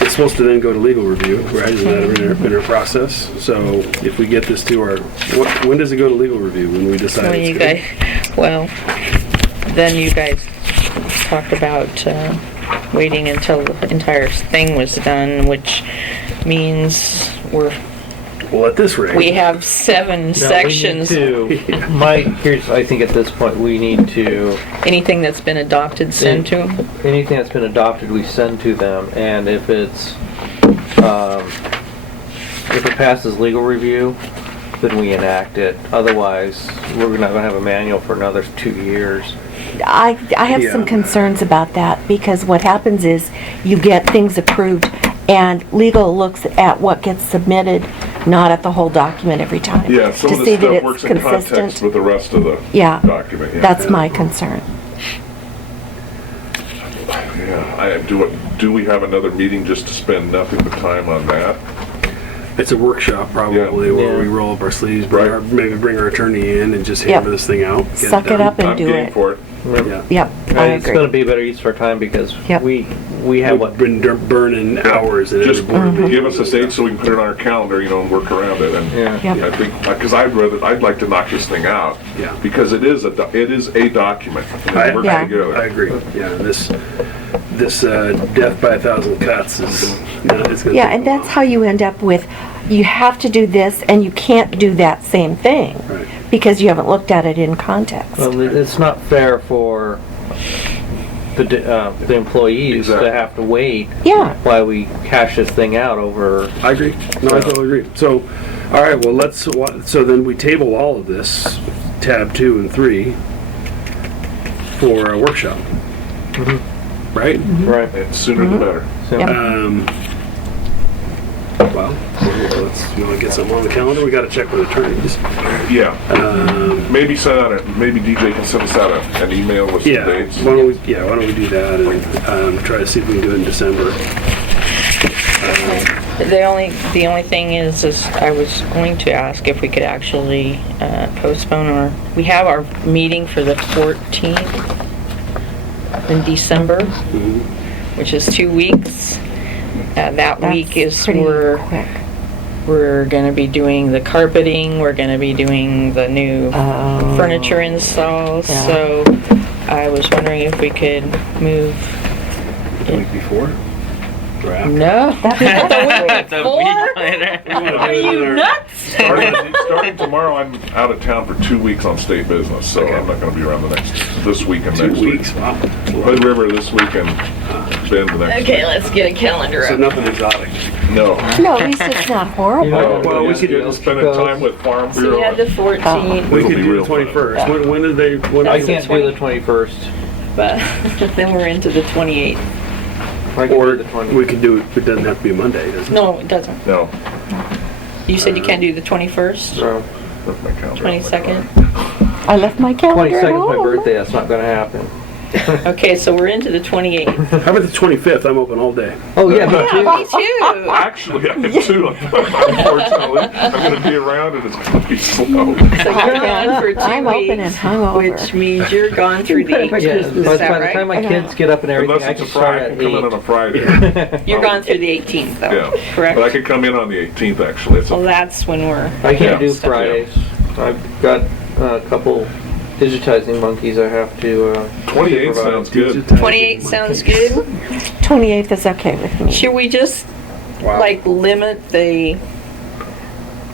It's supposed to then go to legal review, right? Isn't that in our process? So if we get this to when does it go to legal review? When we decide it's good? Then you guys talked about waiting until the entire thing was done, which means we're Well, at this rate. We have 7 sections. Here's, I think at this point, we need to, Anything that's been adopted, send to them. anything that's been adopted, we send to them, and if it passes legal review, then we enact it. Otherwise, we're not gonna have a manual for another 2 years. I have some Yeah. concerns about that, because what happens is you get things approved and legal looks at what gets submitted, not at the whole document every time. Yeah, some To of see the that stuff it's works in context consistent. with the rest of the Yeah, document. Yeah. that's my concern. Yeah, do we have another meeting just to spend nothing but time on that? It's a workshop probably Yeah. where we roll up our sleeves, Right. maybe bring our attorney in and just Yep. hammer this thing out. get Suck it done. up and I'm do game it. for it. Yeah. Yep, I It's gonna agree. be a better use of our time because Yep. we have what, We've been burning hours in every Just board meeting. give us a date so we can put it on our calendar, and work around it. And yeah. Yep. I think, because I'd like to knock this thing out. Yeah. Because it is a document. And I- it works Yeah. together. I agree. Yeah, this death by 1,000 cuts is, it's gonna Yeah, take and a that's while. how you end up with, you have to do this and you can't do that same thing. Right. Because you haven't looked at it in context. Well, it's not fair for the employees Exactly. to have to wait Yeah. while we cash this thing out over. I agree. No, I totally agree. So, all right, well, so then we table all of this, tab 2 and 3, for a workshop. Right? Right. And sooner the better. So, Yep. Well, you want to get something on the calendar? We got to check with attorneys. Yeah. Maybe maybe DJ can send us out an email with some Yeah. dates. Why don't we do that and try to see if we can do it in December. The only thing is I was going to ask if we could actually postpone we have our meeting for the 14th in December, which is 2 weeks. That That's week is pretty where quick. we're going to be doing the carpeting, we're going to be doing the new Oh. furniture installs. Yeah. So I was wondering if we could move. The week before? Or after? No. That's The week later. Are you nuts? Starting tomorrow, I'm out of town for 2 weeks on state business, so I'm not going to be around this week and 2 next weeks, week. wow. Hood River this week and Bend the next Okay, week. let's get a calendar So up. nothing exotic. No. No, at least it's not horrible. Well, we we could could spend time with Farm So we had the Bureau. 14th, We It'll could be do real the fun. 21st. When did they, when I That's can't do the 21st. but then we're into the 28th. I can or do the 20th. we could do it doesn't have to be a Monday, does it? No, it doesn't. No, You said you can't do the 21st, So, that's my calendar. 22nd? I left my calendar at 22nd is my home. birthday, that's not gonna happen. Okay, so we're into the 28th. How about the 25th? I'm open all day. Oh, yeah, me too. Me too. Actually, I am too, unfortunately. I'm going to be around and it's going to be slow. So you're gone for 2 I'm open and weeks, hungover. which means you're gone through the By 18th. Yeah, Christmas. by Is the that time my right? kids get up and everything, Unless I it's a can start Friday, I at can come in on 8. a Friday. You're gone through the 18th though, Yeah. correct? But I could come in on the 18th, actually. It's Well, a, that's when we're, I can't Yeah. do Fridays. I've got a couple digitizing monkeys I have to, 28 provide. sounds good. 28 sounds good. 28th is okay with me. Should we just Wow. like limit the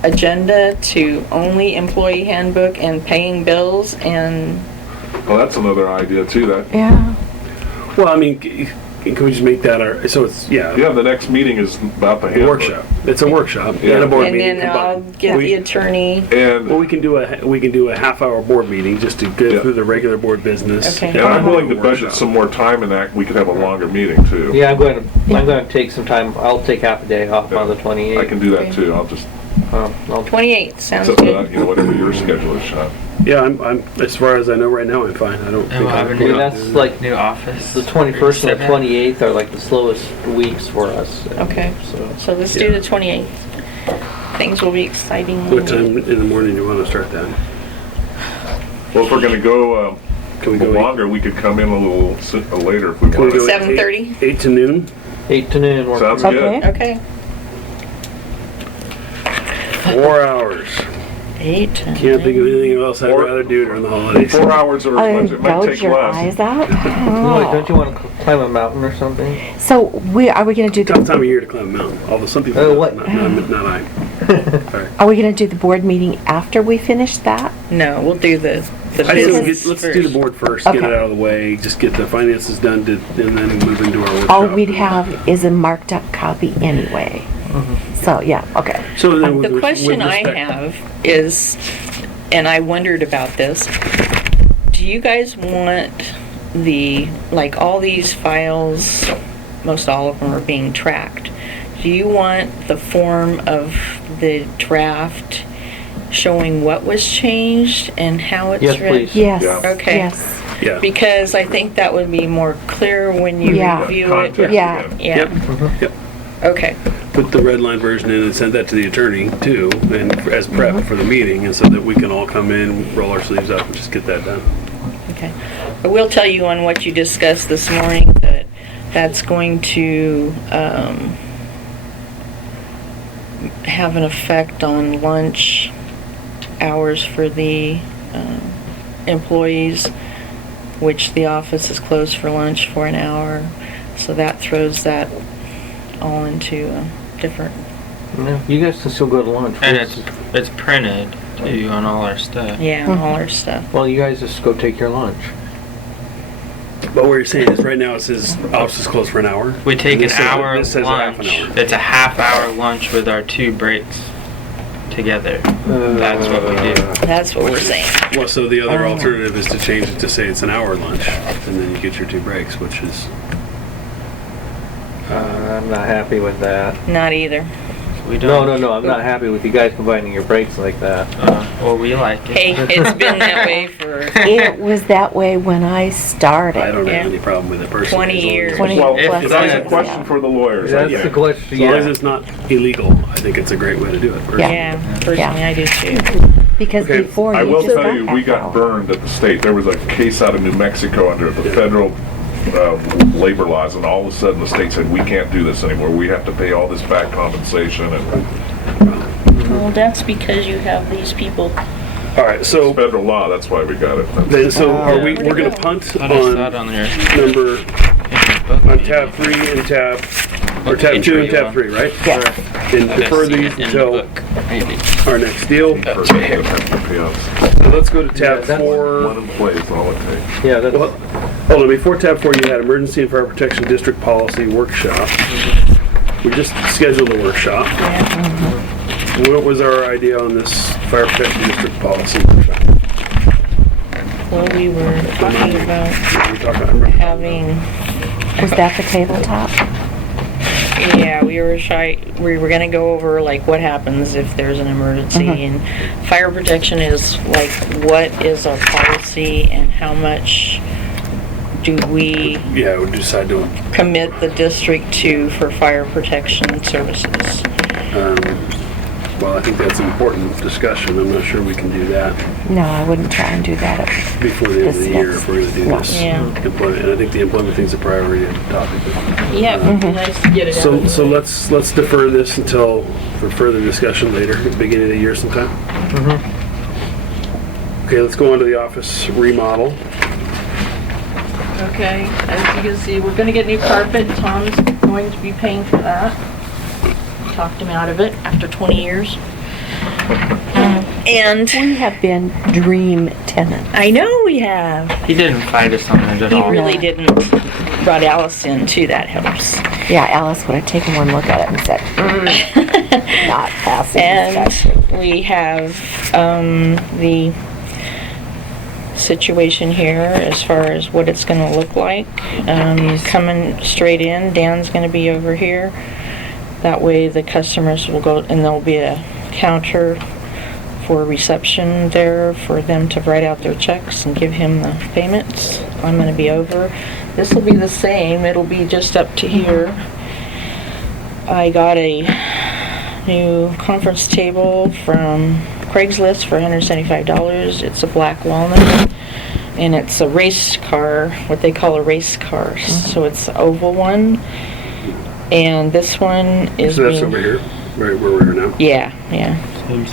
agenda to only employee handbook and paying bills and, Well, that's another idea too. That Yeah. Well, I mean, can we just make that our, so it's, yeah, the next meeting is about the a handbook. workshop. It's a workshop Yeah. and a board and meeting then I'll combined. get the We- attorney. And Well, we can do a half-hour board meeting just to go Yeah. through the regular board business. Okay. and I'm willing to Workshop. budget some more time in that. We could have a longer meeting too. yeah, I'm going to take some time, I'll take half a day off on the 28th. I can do that too. I'll just, I'll 28 sounds it's up to, good. whatever your schedule is, Sean. Yeah, I'm, as far as I know right now, I'm fine. I don't And think we'll have a I'm. new, that's like new office. the 21st and the 7th. 28th are like the slowest weeks for us. Okay. So, So let's do the 28th. Things will be exciting. What time in the morning do you want to start that? Well, if we're going to go Can we a go little longer, we could come in a little later if we Can we want. go 7:30? 8 to noon? 8 to noon. works Sounds for me. good. Okay. Okay. 4 hours. 8. Can't think of anything else I'd rather do during the holidays. 4 hours or Oh, it might gouge take your less. eyes out? Don't you want to climb a mountain or something? So are we gonna do Tough the, time of year to climb a mountain, although some people, Oh, what? not I. Are we gonna do the board meeting after we finish that? No, we'll do the I say business let's first. do the board first, get it Okay. out of the way, just get the finances done, and then move into our workshop. All we'd have is a marked up copy anyway. So, yeah, okay. So then with The question I respect- have is, and I wondered about this, do you guys want like all these files, most all of them are being tracked. Do you want the form of the draft showing what was changed and how it's Yes, read? please. Yes. Yeah. Okay. Yes. Yeah. Because I think that would be more clear when you Yeah. review Context it. Yeah. again. Yeah, Yep, yep. okay. Put the red line version in and send that to the attorney too, and as prep for the meeting, and so that we can all come in, roll our sleeves up and just get that done. Okay. I will tell you on what you discussed this morning that that's going to have an effect on lunch hours for the employees, which the office is closed for lunch for an hour. So that throws that all into a different, Yeah, you guys can still go to lunch. And it's printed too on all our stuff. yeah, all our stuff. Well, you guys just go take your lunch. But what you're saying is right now it says office is closed for an hour. We take And an this says- hour this says a half lunch. an hour. It's a half-hour lunch with our 2 breaks together. That's what we do. That's what we're saying. Well, so the other alternative is to change it to say it's an hour lunch, and then you get your 2 breaks, which is, I'm not happy with that. Not either. We don't. No, I'm not happy with you guys combining your breaks like that. Well, we like it. Hey, it's been that way for It was that way when I started. I don't Yeah. have any problem with it personally. 20 as long as years. it's- 20 Well, If that's a it's- question for the lawyers. That's yeah. the question, As long as yeah. it's not illegal, I think it's a great way to do it. personally. yeah, personally I do too. Because Okay. before I you will just tell you, we half got hour. burned at the state. There was a case out of New Mexico under the federal labor laws, and all of a sudden the state said, we can't do this anymore. We have to pay all this back compensation, and Well, that's because you have these people. All right, so federal law, that's why we got it. then, so are Yeah. we're gonna punt What is that on on your number, book? on tab 3 and tab, or tab 2 and tab 3, right? Yes. And I gotta defer see these it in the until book, maybe. our next deal. For So payoffs. let's go to tab that's 4. One employee is all it takes. Yeah, that's, Well, hold on, before tab 4, you had Emergency and Fire Protection District Policy Workshop. We just scheduled a workshop. What was our idea on this Fire Protection District Policy workshop? Well, we were talking about We talked about, I remember. having, Was that the tabletop? yeah, we were gonna go over like what happens if there's an emergency and fire protection is like, what is our policy and how much do we Yeah, we decided to, commit the district to for fire protection services? well, I think that's an important discussion. I'm not sure we can do that No, I wouldn't try and do that. before the end of the This year next- if we're gonna do no. this. Yeah. Employment, and I think the employment thing's a priority topic. Yeah, nice to get it out. So let's defer this until, for further discussion later, at the beginning of the year sometime. Okay, let's go on to the office remodel. Okay, as you can see, we're gonna get new carpet. Tom's going to be paying for that. Talked him out of it after 20 years. And We have been dream tenants. I know we have. He didn't fight us on it at He all. really didn't. Brought Alice in too, that helps. Yeah, Alice would have taken one look at it and said, not passing And inspection. we have the situation here as far as what it's gonna look like. Coming straight in, Dan's gonna be over here. That way the customers will go, and there'll be a counter for reception there for them to write out their checks and give him the payments. I'm gonna be over. This will be the same, it'll be just up to here. I got a new conference table from Craigslist for $175. It's a black walnut, and it's a race car, what they call a race car. So it's the oval one, and this one is So that's being- over here, right where we're now. Yeah, yeah.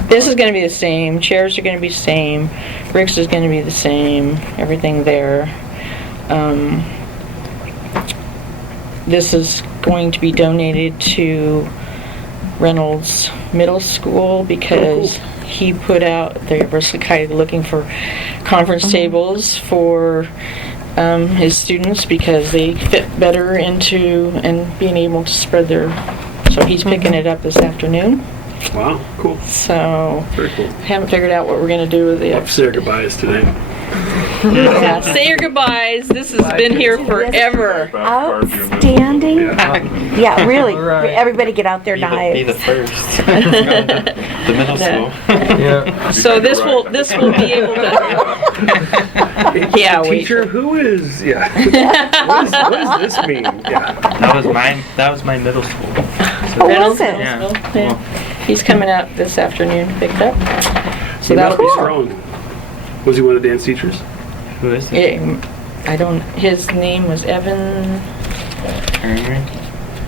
This is gonna be the same, chairs are gonna be the same, bricks is gonna be the same, everything there. This is going to be donated to Reynolds Middle School because he put out, they were kind of looking for conference tables for his students because they fit better into and being able to spread their, so he's picking it up this afternoon. Wow, cool. So, Very cool. haven't figured out what we're gonna do with I'll it. say our goodbyes today. Yeah, say your goodbyes. This has been here forever. Outstanding. Yeah. Yeah, really. All right. Everybody get out their Be the knives. first. The middle No. school. Yeah. So this will be able to. Yeah, wait. Teacher, who is, yeah. what does this mean? Yeah. That was my middle school. Oh, Reynolds was it? Middle Yeah. School, yeah. He's coming out this afternoon to pick it up. So He must that'll be be strong. Was he one of the dance teachers? Who is it? I don't. His name was Evan. Turner?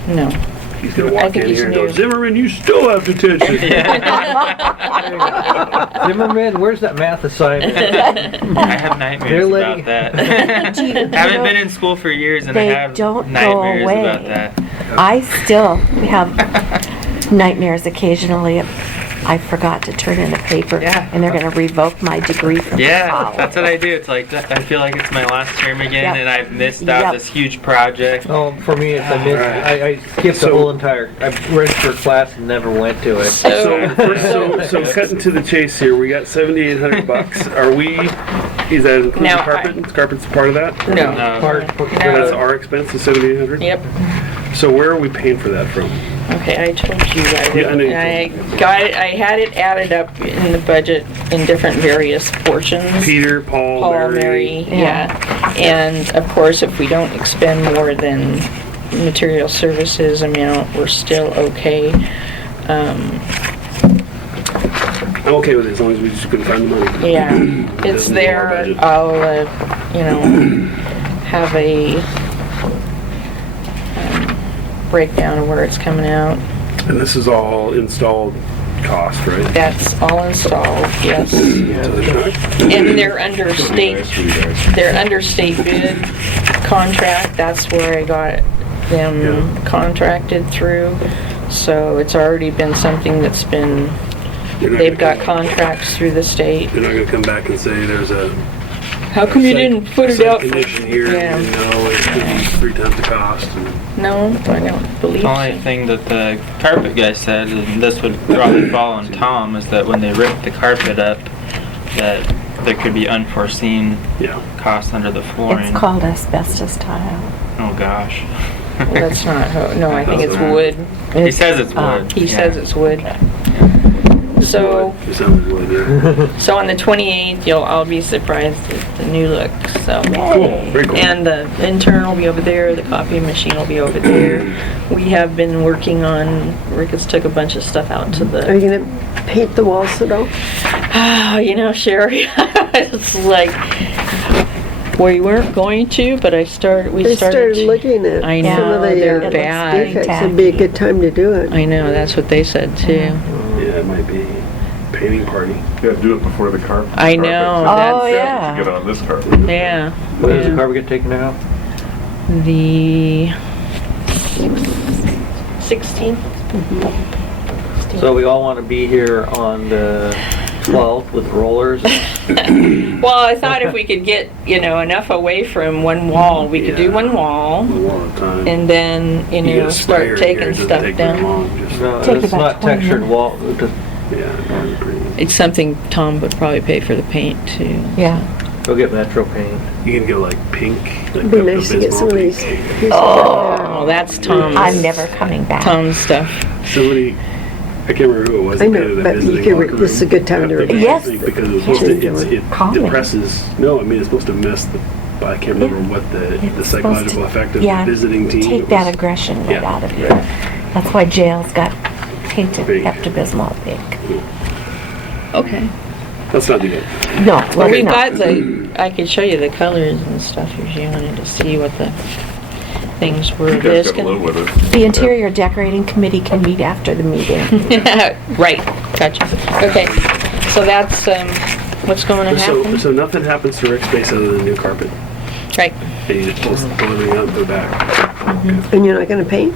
No. He's gonna I walk think in he's here and go, new. Zimmerman, you still have detention. Zimmerman, where's that math assignment? I have nightmares They're about letting- that. Do you Haven't know, been in school for years and I they have don't go nightmares away. about that. I still have nightmares occasionally. I forgot to turn in a paper, Yeah. and they're going to revoke my degree from Yeah, college. that's what I do. It's like, I feel like it's my last term again Yep. and I've missed out Yep. this huge project. Oh, for me, it's I skipped So- the whole entire, I registered for class and never went to it. So cutting to the chase here, we got $7,800. Are we, is that including Now, carpet? Carpet's part of that? No. That's our expense, the $7,800? Yep. So where are we paying for that from? Okay, I told you I would. Yeah, I know you I had it added up in the budget in different various portions. Peter, Paul, Mary, yeah. And of course, if we don't expend more than material services amount, we're still okay. I'm okay with it as long as we just couldn't find the money. Yeah, It it's doesn't blow our there. budget. I'll, have a breakdown of where it's coming out. And this is all installed cost, right? That's all installed, yes. So there's not- And they're under state bid contract. That's where I got them contracted through. So it's already been something that's been, you're not they've gonna got contracts through the state. You're not gonna come back and say there's a How come you didn't put it site out? condition here, Yeah. and no, it could be 3 times the cost. And No, I don't believe The only so. thing that the carpet guy said, and this would probably fall on Tom, is that when they rip the carpet up, that there could be unforeseen yeah. costs under the flooring. It's called asbestos tile. Oh gosh. Well, that's not, no, I think it's That's not- wood. He says it's wood. He yeah. says it's wood. So, It sounds like wood, yeah. so on the 28th, I'll be surprised at the new look, so. Cool, very cool. And the intern will be over there, the copy machine will be over there. We have been working on, Rick has took a bunch of stuff out to Are the, you gonna paint the walls at all? Sherry, it's like, we weren't going to, but we I started. started looking at I some know, of the they're looks bad. defects. It'd be a good time to do it. I know, that's what they said too. Yeah, it might be painting party. Yeah, do it before the carpet. I know. Oh, That's- yeah. To get on this carpet. Yeah. When does the Yeah. carpet get taken out? The 16th. So we all want to be here on the 12th with rollers. Well, I thought if we could get, enough away from one wall, we could do Yeah. one wall A long time. and then, You get a sprayer start in here, taking it doesn't stuff take very down. long, just- No, Take it's about not 20 textured minutes. wall. Yeah, probably pretty. It's something Tom would probably pay for the paint too. Yeah. Go get Metro paint. You can go like pink. Like It'd be Pepto nice to get Bismol some of pink. these. Oh, that's Tom's. I'm never coming back. Tom's stuff. Somebody, I can't remember who it was. I that know, painted the but you visiting could locker this is a room good time to after the Yes. thing, because it was supposed to, it Call me. depresses, no, I mean, it's supposed to mess the, I can't remember what the It's psychological supposed to- effect of yeah, the visiting team. Take It that was- aggression right Yeah. out of you. That's why jails got painted Pink. Pepto-Bismol pink. Okay. Let's not do that. No, Well, let's we've not. got I could show you the colors and stuff if you wanted to see what the things were. You guys This got to can- live with it. The interior decorating committee can meet after the meeting. Right, gotcha. Okay, so that's, what's going to happen? So nothing happens to Rick's space other than new carpet, Right, and you just pull everything out and put it back, And you're not gonna paint?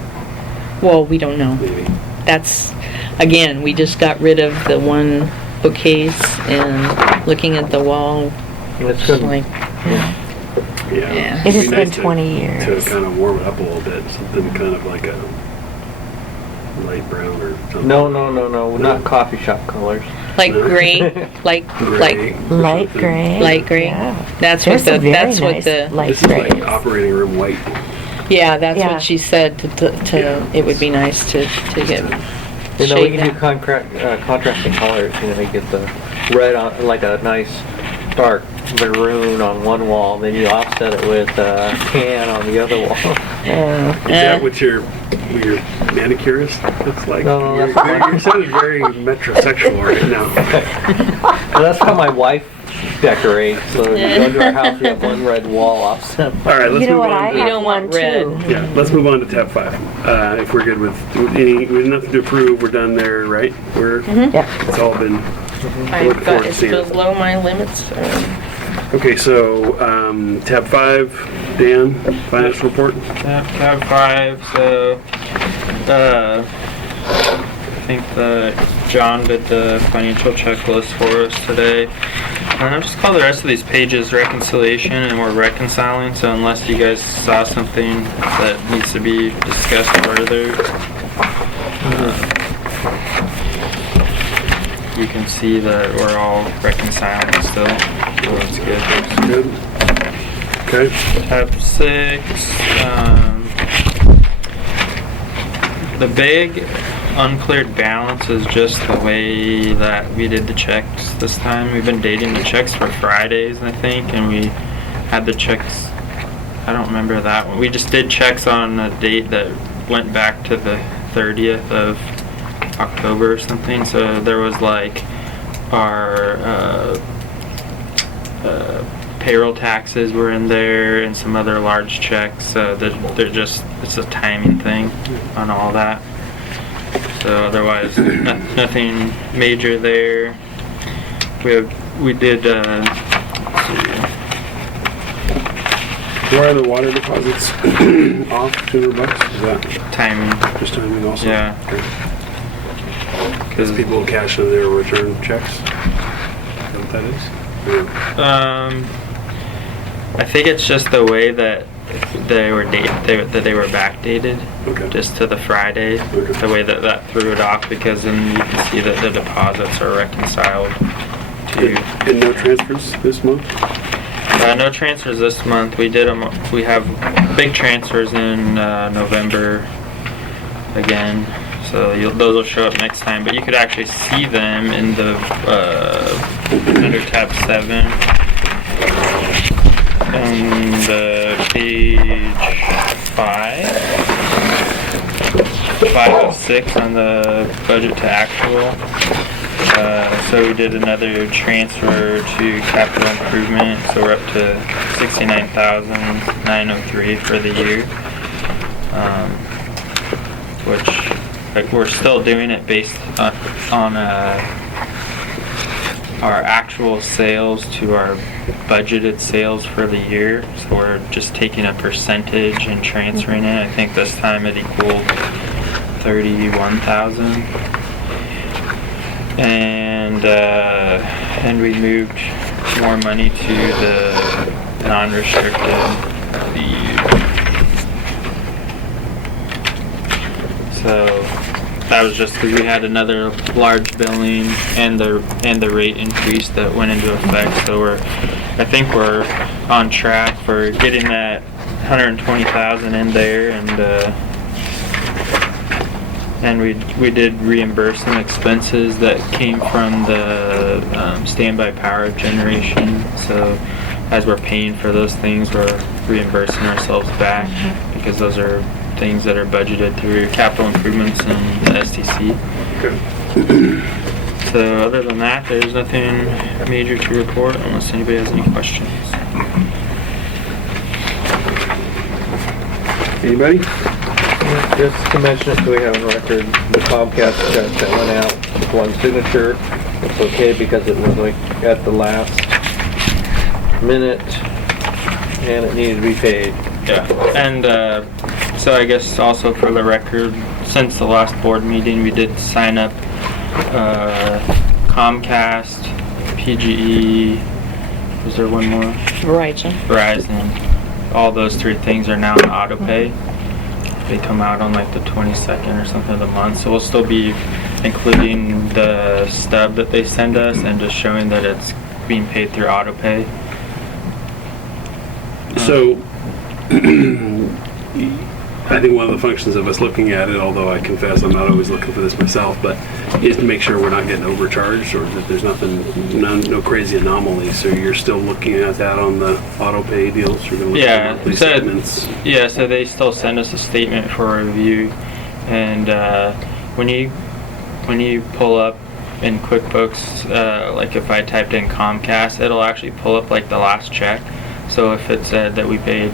well, we don't know. maybe. that's, again, we just got rid of the one bookcase and looking at the wall, It's good. like, Yeah. It has It'd be been nice 20 years. To kind of warm it up a little bit, something kind of like a light brown or something. No, not coffee shop colors. like gray, like, Gray like or Light something. gray. light gray. Yeah. That's There's what the, some very that's what nice the, light This is like grays. operating room white. yeah, that's Yeah. what she said, to, Yeah. it would be nice to get, You know, we shade can do that. contrasting colors, you know, you get the red on, like a nice dark maroon on one wall, then you offset it with tan on the other wall. Is that what your manicurist looks like? No, You're, that's fine. you're sounding very metrosexual right now. Well, that's how my wife decorates, so you go to our house, we have one red wall offset. All right, let's You know move what, on I to... have don't want one red. too. Yeah, let's move on to tab 5. If we're good with any, we have nothing to approve, we're done there, right? We're, Yep. it's all been, I've Look forward got, to it's seeing it. below my limits. okay, so, tab 5, Dan, financial report? Tab 5, so, I think John did the financial checklist for us today. And I'll just call the rest of these pages reconciliation, and we're reconciling, so unless you guys saw something that needs to be discussed further, you can see that we're all reconciling still, so that's good. Good. Okay, Tab 6, the big uncleared balance is just the way that we did the checks this time. We've been dating the checks for Fridays, I think, and we had the checks, I don't remember that one. We just did checks on a date that went back to the 30th of October or something, so there was like our payroll taxes were in there and some other large checks. They're just, it's a timing thing on all that. So otherwise, nothing major there. We did, let's see. why are the water deposits off $200? Is that Timing, just timing also? yeah. Because people cash in their return checks? Is that what that is? Yeah. I think it's just the way that they were that they were backdated, Okay. just to the Friday. Okay. The way that threw it off, because then you can see that the deposits are reconciled to. And no transfers this month? No transfers this month. We did them. We have big transfers in November again, so those will show up next time. But you could actually see them in the under tab 7 and page 506 on the budget to actual. So we did another transfer to capital improvement, so we're up to $69,903 for the year, which, like, we're still doing it based on our actual sales to our budgeted sales for the year. So we're just taking a percentage and transferring it. I think this time it equaled 31,000. And we moved more money to the non-restricted BU. So that was just because we had another large billing and the rate increase that went into effect. So I think we're on track for getting that 120,000 in there, and we did reimburse some expenses that came from the standby power generation. So as we're paying for those things, we're reimbursing ourselves back, because those are things that are budgeted through capital improvements and the STC. Okay. So other than that, there's nothing major to report unless anybody has any questions. Anybody? Just to mention it so we have a record, the Comcast check that went out with one signature, it's okay because it was like at the last minute and it needed to be paid. Yeah, and so I guess also for the record, since the last board meeting, we did sign up Comcast, PGE, was there one more? Verizon. All those 3 things are now on auto pay. They come out on like the 22nd or something of the month, so we'll still be including the stub that they send us and just showing that it's being paid through auto pay. So, I think one of the functions of us looking at it, although I confess I'm not always looking for this myself, but is to make sure we're not getting overcharged or that there's no crazy anomalies. So you're still looking at that on the auto pay deals? You're going to look at monthly statements? Yeah, so they still send us a statement for review, and when you pull up in QuickBooks, like if I typed in Comcast, it'll actually pull up like the last check. So if it said that we paid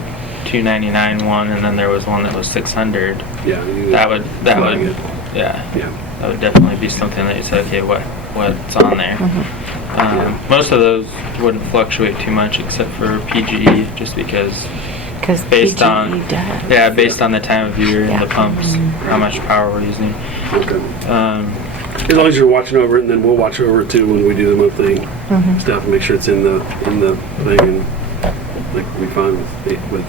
$299 one, and then there was one that was $600. Yeah, that would definitely be something that you said, okay, what's on there. Most of those wouldn't fluctuate too much, except for PGE, just because based PGE on does. based on the time of year and the pumps, how much power we're using. Okay. As long as you're watching over it, and then we'll watch over it too when we do the monthly stuff and make sure it's in the thing, and like we find with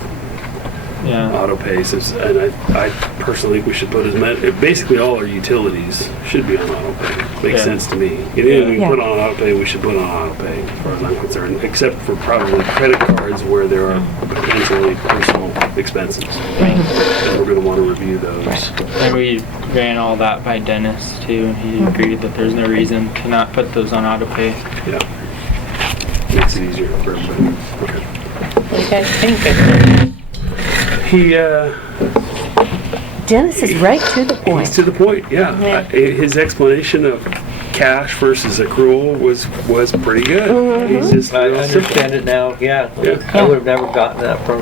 auto pay. And I personally think we should put basically all our utilities should be on auto pay. Makes sense to me. Anything we put on auto pay, we should put on auto pay, as far as I'm concerned, except for probably credit cards where there are potentially personal expenses. And we're going to want to review those. And we ran all that by Dennis too, and he agreed that there's no reason to not put those on auto pay. Yeah. Makes it easier for everybody. Okay. What do you guys think? Dennis is right to the point. He's to the point, yeah. His explanation of cash versus accrual was pretty good. He's just I real simple. understand it now, yeah. Yeah. I would have never gotten that from,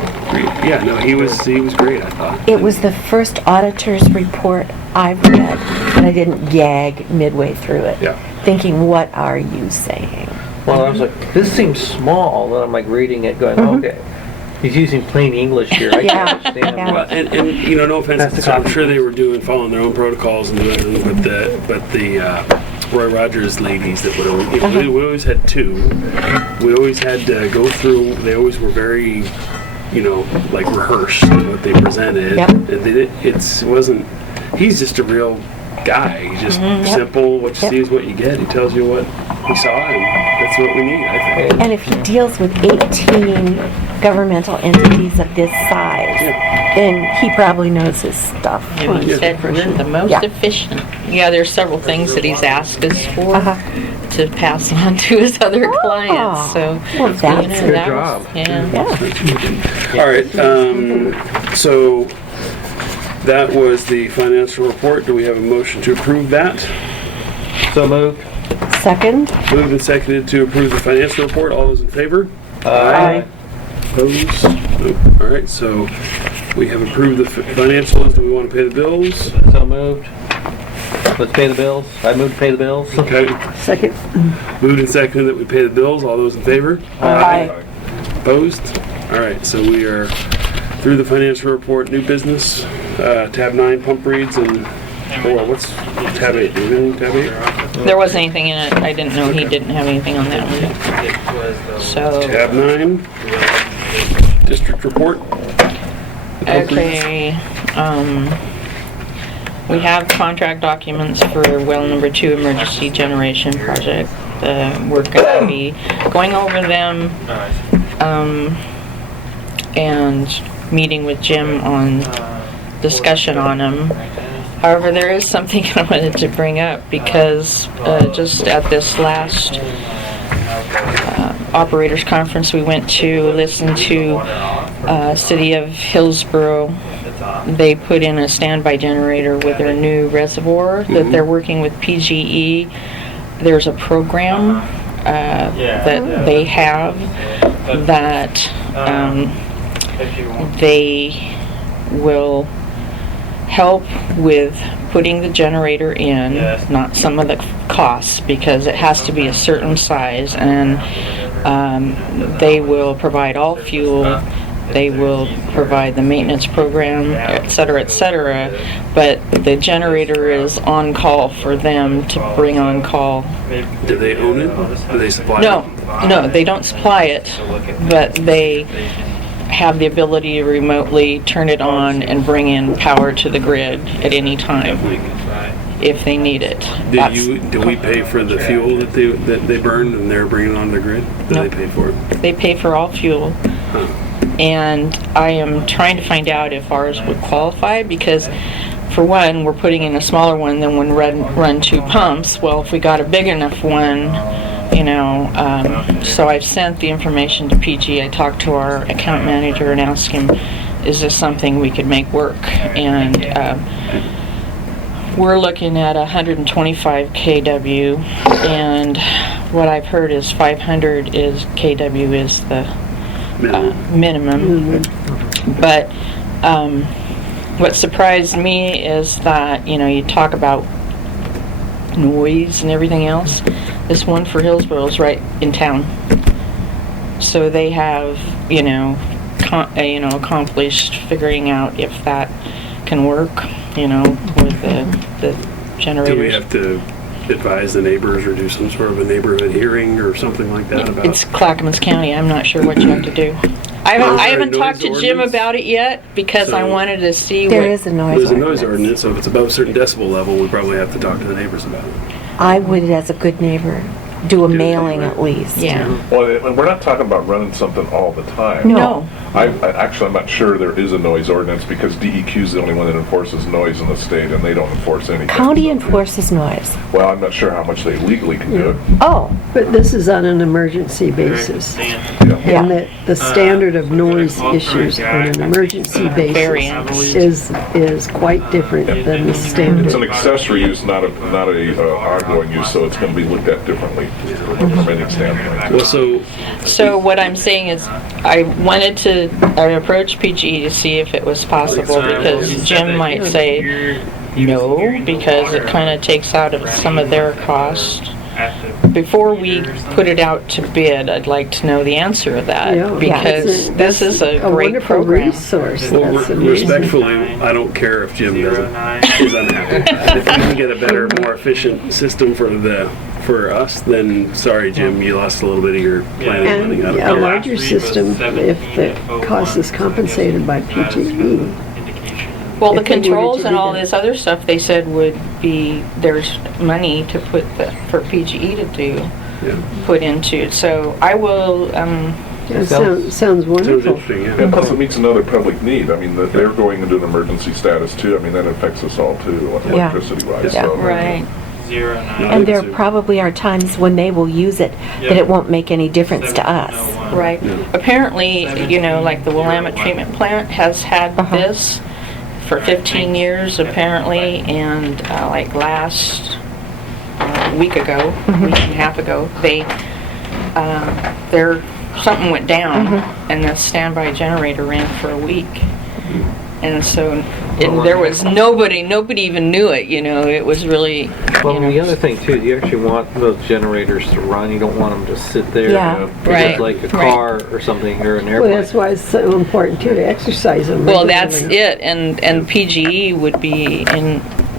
Yeah, no, he was great, I thought. It was the first auditor's report I've read, and I didn't gag midway through it, Yeah. thinking, what are you saying? well, I was like, this seems small, and I'm like reading it going, okay. He's using plain English here, I Yeah, can understand. yeah. Well, and you know, no offense, That's so I'm the sure they were following their own protocols and doing everything, but the Roy Rogers ladies that would always, we always had 2. We always had to go through. They always were very, like rehearsed in what they presented. Yep. And it wasn't. He's just a real guy. He's just simple. What you see is what you get. He tells you what he saw, and that's what we need, I think. And if he deals with 18 governmental entities of this size, then he probably knows his stuff. And he said we're the most efficient. Yeah, there's several things that he's asked us for to pass on to his other clients. So, well, that's a good job. Yeah. All right. So that was the financial report. Do we have a motion to approve that? So moved. Second? Moved and seconded to approve the financial report. All those in favor? Aye. Opposed? Nope. All right, so we have approved the financials. Do we want to pay the bills? So moved. Let's pay the bills. I move to pay the bills. Okay. Second. Moved and seconded that we pay the bills. All those in favor? Aye. Opposed? All right, so we are through the financial report. New business, tab 9, pump reads, and what's tab 8? Do you know tab 8? there wasn't anything in it. I didn't know he didn't have anything on that one. So, Tab 9, district report. okay, we have contract documents for well number 2 emergency generation project. We're going to be going over them and meeting with Jim on discussion on them. However, there is something I wanted to bring up because just at this last operators conference we went to listen to City of Hillsborough, they put in a standby generator with their new reservoir that they're working with PGE. There's a program that they have that they will help with putting the generator in, not some of the costs because it has to be a certain size, and they will provide all fuel they will provide the maintenance program, et cetera, but the generator is on call for them to bring on call. Do they own it? Do they supply No, it? no, they don't supply it, but they have the ability to remotely turn it on and bring in power to the grid at any time if they need it. Do we pay for the fuel that they burn and they're bringing on the grid? Do No. they pay for it? They pay for all fuel. And I am trying to find out if ours would qualify because, for one, we're putting in a smaller one than when run 2 pumps. Well, if we got a big enough one, so I've sent the information to PG. I talked to our account manager and asked him, is this something we could make work? And we're looking at 125 kW, and what I've heard is 500 kW is the minimum. But what surprised me is that, you talk about noise and everything else. This one for Hillsborough is right in town. So they have, accomplished figuring out if that can work, with the generators. Do we have to advise the neighbors or do some sort of a neighborhood hearing or something like that about? It's Clackamas County. I'm not sure what you have to do. I haven't talked to Jim about it yet because I wanted to see There is a noise There's a ordinance. noise ordinance, so if it's above a certain decibel level, we probably have to talk to the neighbors about it. I would, as a good neighbor, do a Do it mailing anyway. at least. Yeah. Well, and we're not talking about running something all the time. No. I'm not sure there is a noise ordinance because DEQ is the only one that enforces noise in the state, and they don't enforce anything. County enforces noise. Well, I'm not sure how much they legally can do it. Oh, But this is on an emergency basis. Yeah. And the standard of noise issues on an emergency Variance. basis is quite different than the It's an standard. accessory use, not a ongoing use, so it's going to be looked at differently from any standpoint. Well, So what I'm saying is, I approached PG to see if it was possible because Jim might say no because it kind of takes out of some of their cost. Before we put it out to bid, I'd like to know the anser to that Yeah. because this is a great wonderful program. resource. well, That's amazing. respectfully, I don't care if Jim is unhappy. If we can get a better, more efficient system for us, then sorry, Jim, you lost a little bit of your planning money. I don't And a care. larger system, if the cost is compensated by PGE. Well, the if they needed controls to and do all that. this other stuff, they said would be, there's money to for PGE to do, Yeah. put into. So I will, Yeah, sounds Sounds wonderful. interesting, And yeah. plus, it meets another public need. I mean, they're going into an emergency status too. I mean, that affects us all too, Yeah. electricity-wise. Yeah. So, right. and there probably are times when they will use it that it won't make any difference to us. Right. Apparently, like the Willamette Treatment Plant has had this for 15 years apparently, and like last week and a half ago, something went down and the standby generator ran for a week. And so there was nobody even knew it, it was really, Well, the other thing too, you actually want those generators to run. You don't want them to sit there. Yeah. Because Right, like a right. car or something or an Well, airplane. that's why it's so important too to exercise them well, that's regularly. it. And PGE would be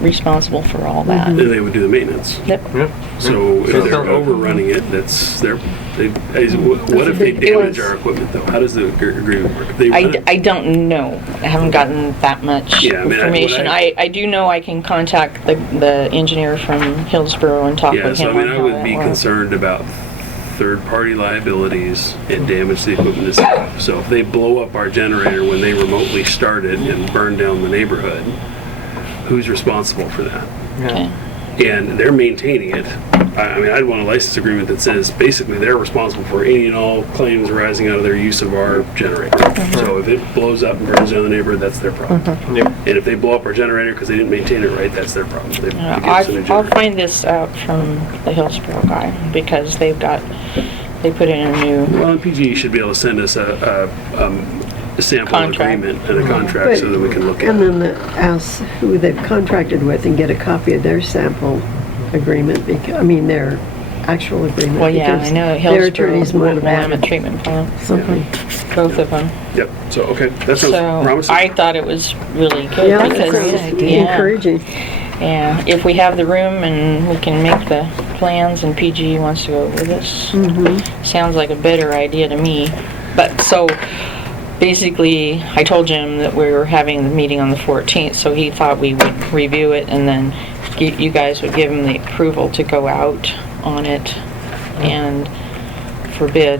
responsible for all that. Then they would do the maintenance. Yep. Yeah. So if So- they're overrunning it, that's their. What if they damage our equipment though? How does the agreement work? If they run it- I don't know. I haven't gotten that much Yeah, I mean, information. I do know I can contact the engineer from Hillsborough and talk Yeah, with so him I on mean, I how would that be works. concerned about third-party liabilities and damage to the equipment itself. So if they blow up our generator when they remotely started and burn down the neighborhood, who's responsible for that? Okay. And they're maintaining it. I mean, I'd want a license agreement that says basically they're responsible for any and all claims arising out of their use of our generator. So if it blows up and burns down the neighborhood, that's their problem. Yep. And if they blow up our generator because they didn't maintain it right, that's their problem. They give us a new I'll generator. find this out from the Hillsborough guy because they put in a new, Well, and PGE should be able to send us a sample Contract. agreement and a contract so that we can look at And it. then ask who they've contracted with and get a copy of their sample agreement, their actual agreement. Well, yeah, because I know Their attorneys might have Willamette added treatment plant, something. both of them. Yep, so, okay, that sounds So promising. I thought it was really good Yeah, that because, sounds yeah, encouraging. yeah, if we have the room and we can make the plans and PG wants to go with us, sounds like a better idea to me. But so basically, I told Jim that we were having the meeting on the 14th, so he thought we would review it and then you guys would give him the approval to go out on it and for bid.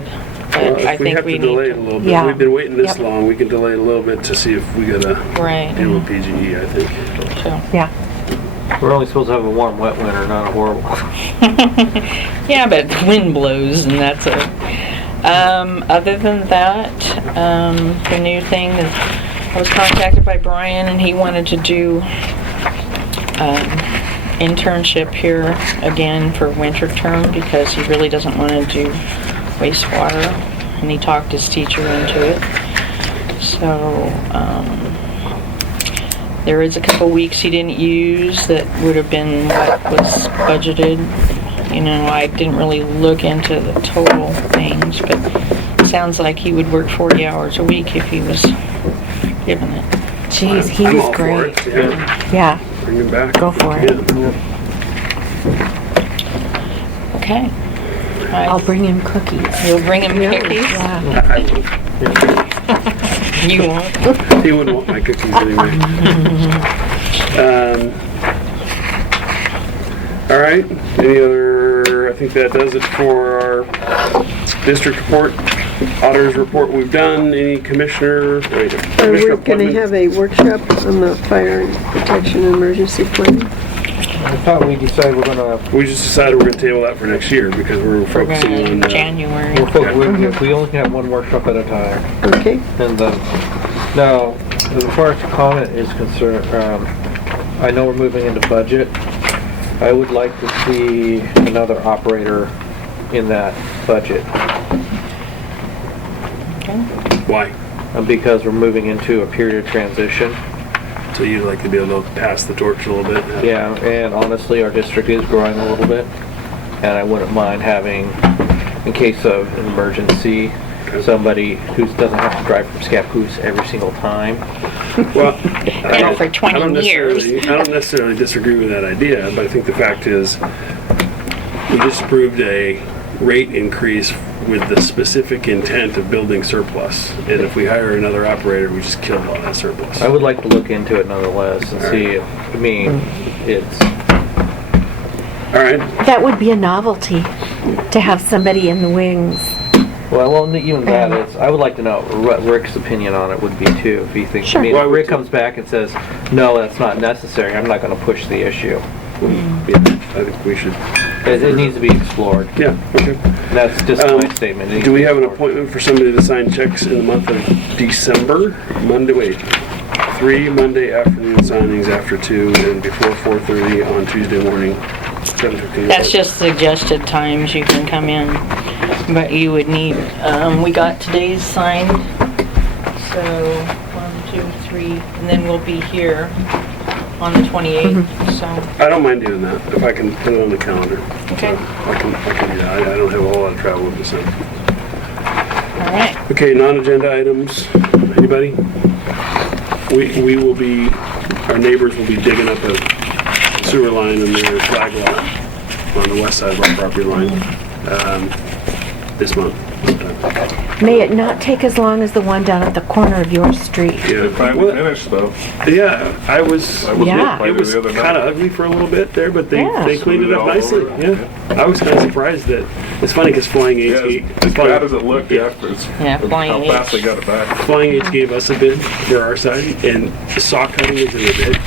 Well, But I if we think have we to delay need it a little bit, Yeah. we've been waiting this Yep. long, we can delay it a little bit to see if we gotta right. deal with PGE, I think. So. Yeah. We're only supposed to have a warm, wet winter, not a horrible. Yeah, but the wind blows and that's it. Other than that, the new thing is I was contacted by Brian and he wanted to do internship here again for winter term because he really doesn't want to do wastewater and he talked his teacher into it. So there is a couple weeks he didn't use that would have been what was budgeted. You know, I didn't really look into the total things, but it sounds like he would work 40 hours a week if he was given it. Jeez, he I'm was all for great. it, yeah, Yeah. bring him back. Go for it. Yeah. Okay. I'll bring him cookies. You'll bring him cookies? Yeah. I would. You won't? He wouldn't want my cookies anyway. All right, any other, I think that does it for our district report, auditor's report we've done. Any commissioner Are we going to have a workshop on the fire and protection and emergency plan? I thought we decided we're gonna, We just decided we're gonna table that for next year because we're For focusing on, January. we only can have one workshop at a time. Okay, And now, as far as the comment is concerned, I know we're moving into budget. I would like to see another operator in that budget why? because we're moving into a period of transition. So you'd like to be able to pass the torch a little bit? Yeah, and honestly, our district is growing a little bit, and I wouldn't mind having, in case of an emergency, somebody who doesn't have to drive from Scappoose every single time. Well, And for 20 years. I don't necessarily disagree with that idea, but I think the fact is, we just approved a rate increase with the specific intent of building surplus. And if we hire another operator, we just killed all that surplus. I would like to look into it nonetheless and see if, I mean, it's, All right, That would be a novelty to have somebody in the wings. well, even that, it's, I would like to know what Rick's opinion on it would be too, if he thinks, Sure. I mean, Well, I if would Rick too. comes back and says, no, that's not necessary, I'm not gonna push the issue. yeah, I think we should, It needs to be explored. yeah, okay. That's just my statement. It needs Do to we be have an explored. appointment for somebody to sign checks in the month of December? Monday, wait, 3 Monday afternoon signings after 2 and before 4:30 on Tuesday morning, 7:15. That's just suggested times you can come in, but you would need, we got today's signed, so 1, 2, 3, and then we'll be here on the 28th, so, I don't mind doing that, if I can put it on the calendar. okay, I can do that. I don't have a whole lot of travel with this. all right. Okay, non-agenda items. Anybody? We will be, our neighbors will be digging up a sewer line in their flag lot on the west side of our property line this month. May it not take as long as the one down at the corner of your street. Yeah, Finally well, finished though. yeah, I was Yeah. it was the other night. kind of ugly for a little bit there, but Yeah. they cleaned it up Smoothed it nicely. all over. Yeah, I was kind of surprised that it's funny because Flying H, Yeah, as bad as it looked after, it's Yeah, how Flying fast H. they got it back. Flying H gave us a bid for our side, and saw cutting is in the bid.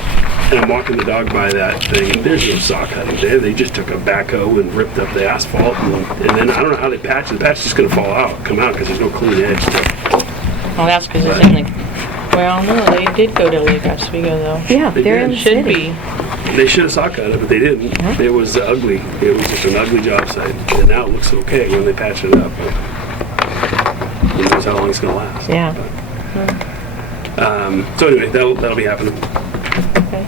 And I'm walking the dog by that thing, and there's no saw cutting there. They just took a backhoe and ripped up the asphalt, and then I don't know how they patch it. The patch is just gonna fall out, come out, because there's no clean edge to it. Well, that's because it's in the, well, no, they did go to Lake Oswego though. Yeah, They they're did. in the Should city. be, They should have saw cut it, but they didn't. It was ugly. It was just an ugly job site, and now it looks okay when they patch it up. But who knows how long it's gonna last. Yeah. So anyway, that'll be happening. okay.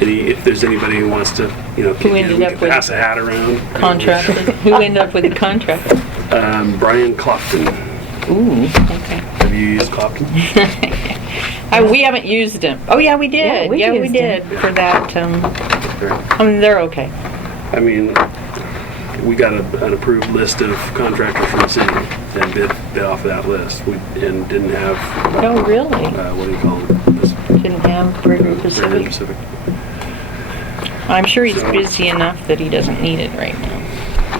If there's anybody who wants to you know, Who ended we up could with- pass a hat around. Contract. Who ended up with the contract? Brian Clopton. Ooh, okay. Have you used Clopton? We haven't used them. Oh, yeah, we did. we Yeah, we used did them. for that. I mean, they're okay. I mean, we got an approved list of contractors from the city and bid off that list. And didn't have, Oh, really? what do you call it? Didn't have River Pacific. Pacific. I'm sure he's So- busy enough that he doesn't need it right now.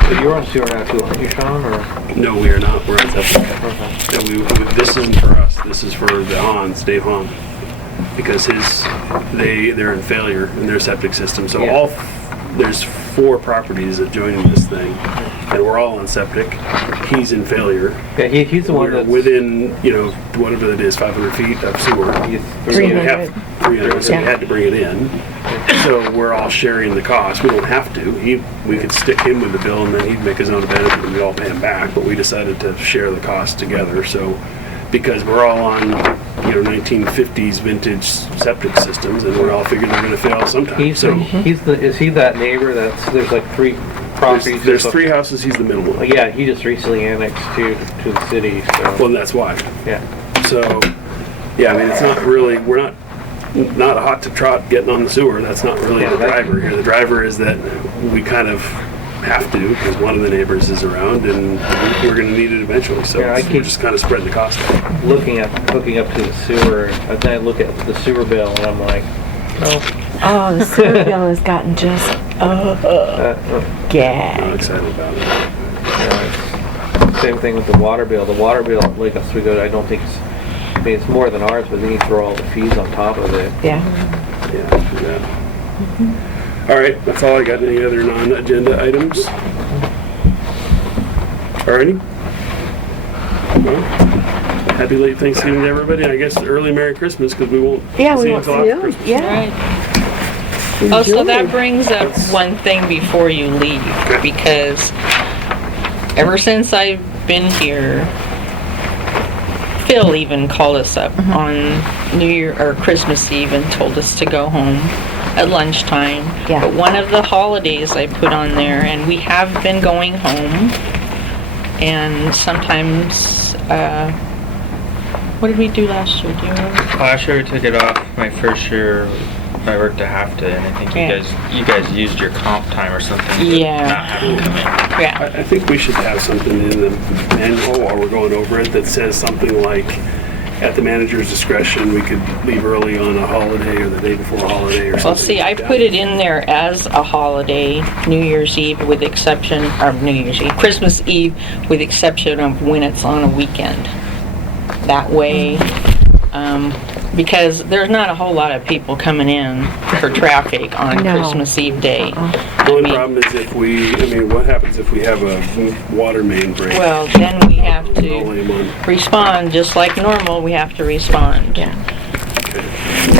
But you're on sewer now too, aren't you, Sean, or? No, we are not. We're on septic. Okay. No, this isn't for us. This is for the Hans, Dave Hahn, because they're in failure in their septic system. So Yeah. there's 4 properties that join in this thing, and we're all on septic. He's in failure. Yeah, he's the one We're that's. within, you know, whatever it is, 500 feet of sewer. He's- So we 300. have 300, so we Yeah. had to bring it in. So we're all sharing the cost. We don't have to. We could stick him with the bill and then he'd make his own benefit and we'd all pay him back. But we decided to share the cost together. So because we're all on, you know, 1950s vintage septic systems and we're all figuring they're going to fail sometime. He's, So is he that neighbor there's like 3 properties? there's 3 houses. He's the middle one. Yeah, he just recently annexed to the city, so, Well, that's why. yeah. So, yeah, I mean, it's not really, we're not hot to trot getting on the sewer. That's not really Yeah, the that- driver here. The driver is that we kind of have to because one of the neighbors is around and we're going to need it eventually. So Yeah, I we're keep- just kind of spreading the cost out. Hooking up to the sewer, and then I look at the sewer bill and I'm like, no. Oh, the sewer bill has gotten just, I'm gag. excited about it. Same thing with the water bill. The water bill, like Oswego, I don't think I mean, it's more than ours, but then you throw all the fees on top of it. Yeah. Yeah. All right, that's all I got. Any other non-agenda items? Alrighty. Well, happy late Thanksgiving to everybody. I guess early Merry Christmas because we won't Yeah, we see you won't until see after you. Christmas. Yeah. Right. Oh, so that brings up one thing before you leave, because ever since I've been here, Phil even called us up on New Year or Christmas Eve and told us to go home at lunchtime. Yeah. But one of the holidays I put on there, and we have been going home, and sometimes, what did we do last year? Do you remember? Last year we took it off. My first year I worked a half day, and I think Yeah. you guys used your comp time or something. to Yeah. Not have it come in. Yeah. I think we should have something in the manual while we're going over it that says something like, at the manager's discretion, we could leave early on a holiday or the day before a holiday or something. Well, see, I like that. put it in there as a holiday, New Year's Eve with exception, or New Year's Eve, Christmas Eve with exception of when it's on a weekend. That way, because there's not a whole lot of people coming in for traffic on No. Christmas Eve day. The only problem is what happens if we have a water main break? Well, then we have Only to one. respond, just like normal, we have to respond. Yeah.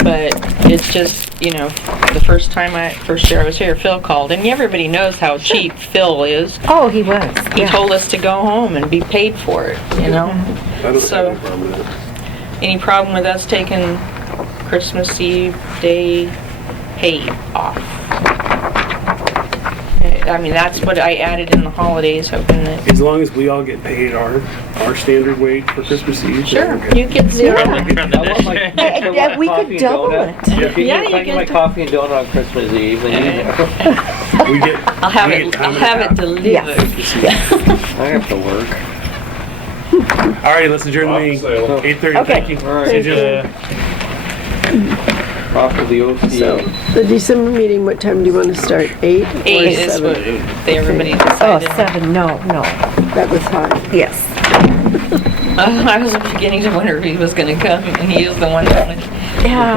But it's just, the first year I was here, Phil called, and everybody knows how cheap Phil is. Oh, he was. He Yeah. told us to go home and be paid for it, I don't So- have any problem with that. Any problem with us taking Christmas Eve day paid off? I mean, that's what I added in the holidays, hoping that... As long as we all get paid our standard wage for Christmas Eve. Sure, then okay. you get zero. Yeah. I want my, Yeah, we could double it. Yeah, you If I get my can- coffee and donut on Christmas Eve, then We get. I'll have we it, get time I'll and a have it half. delivered. Yes. I have to work. Alrighty, let's adjourn the meeting. So- 8:30. Okay. Thank you. All right. See you. Off to the OC. So, the December meeting, what time do you want to start? 8 or 8 is 7? what everybody Oh, decided. 7, no. That was high. Yes. I was beginning to wonder if he was gonna come, and he was the one that... Yeah.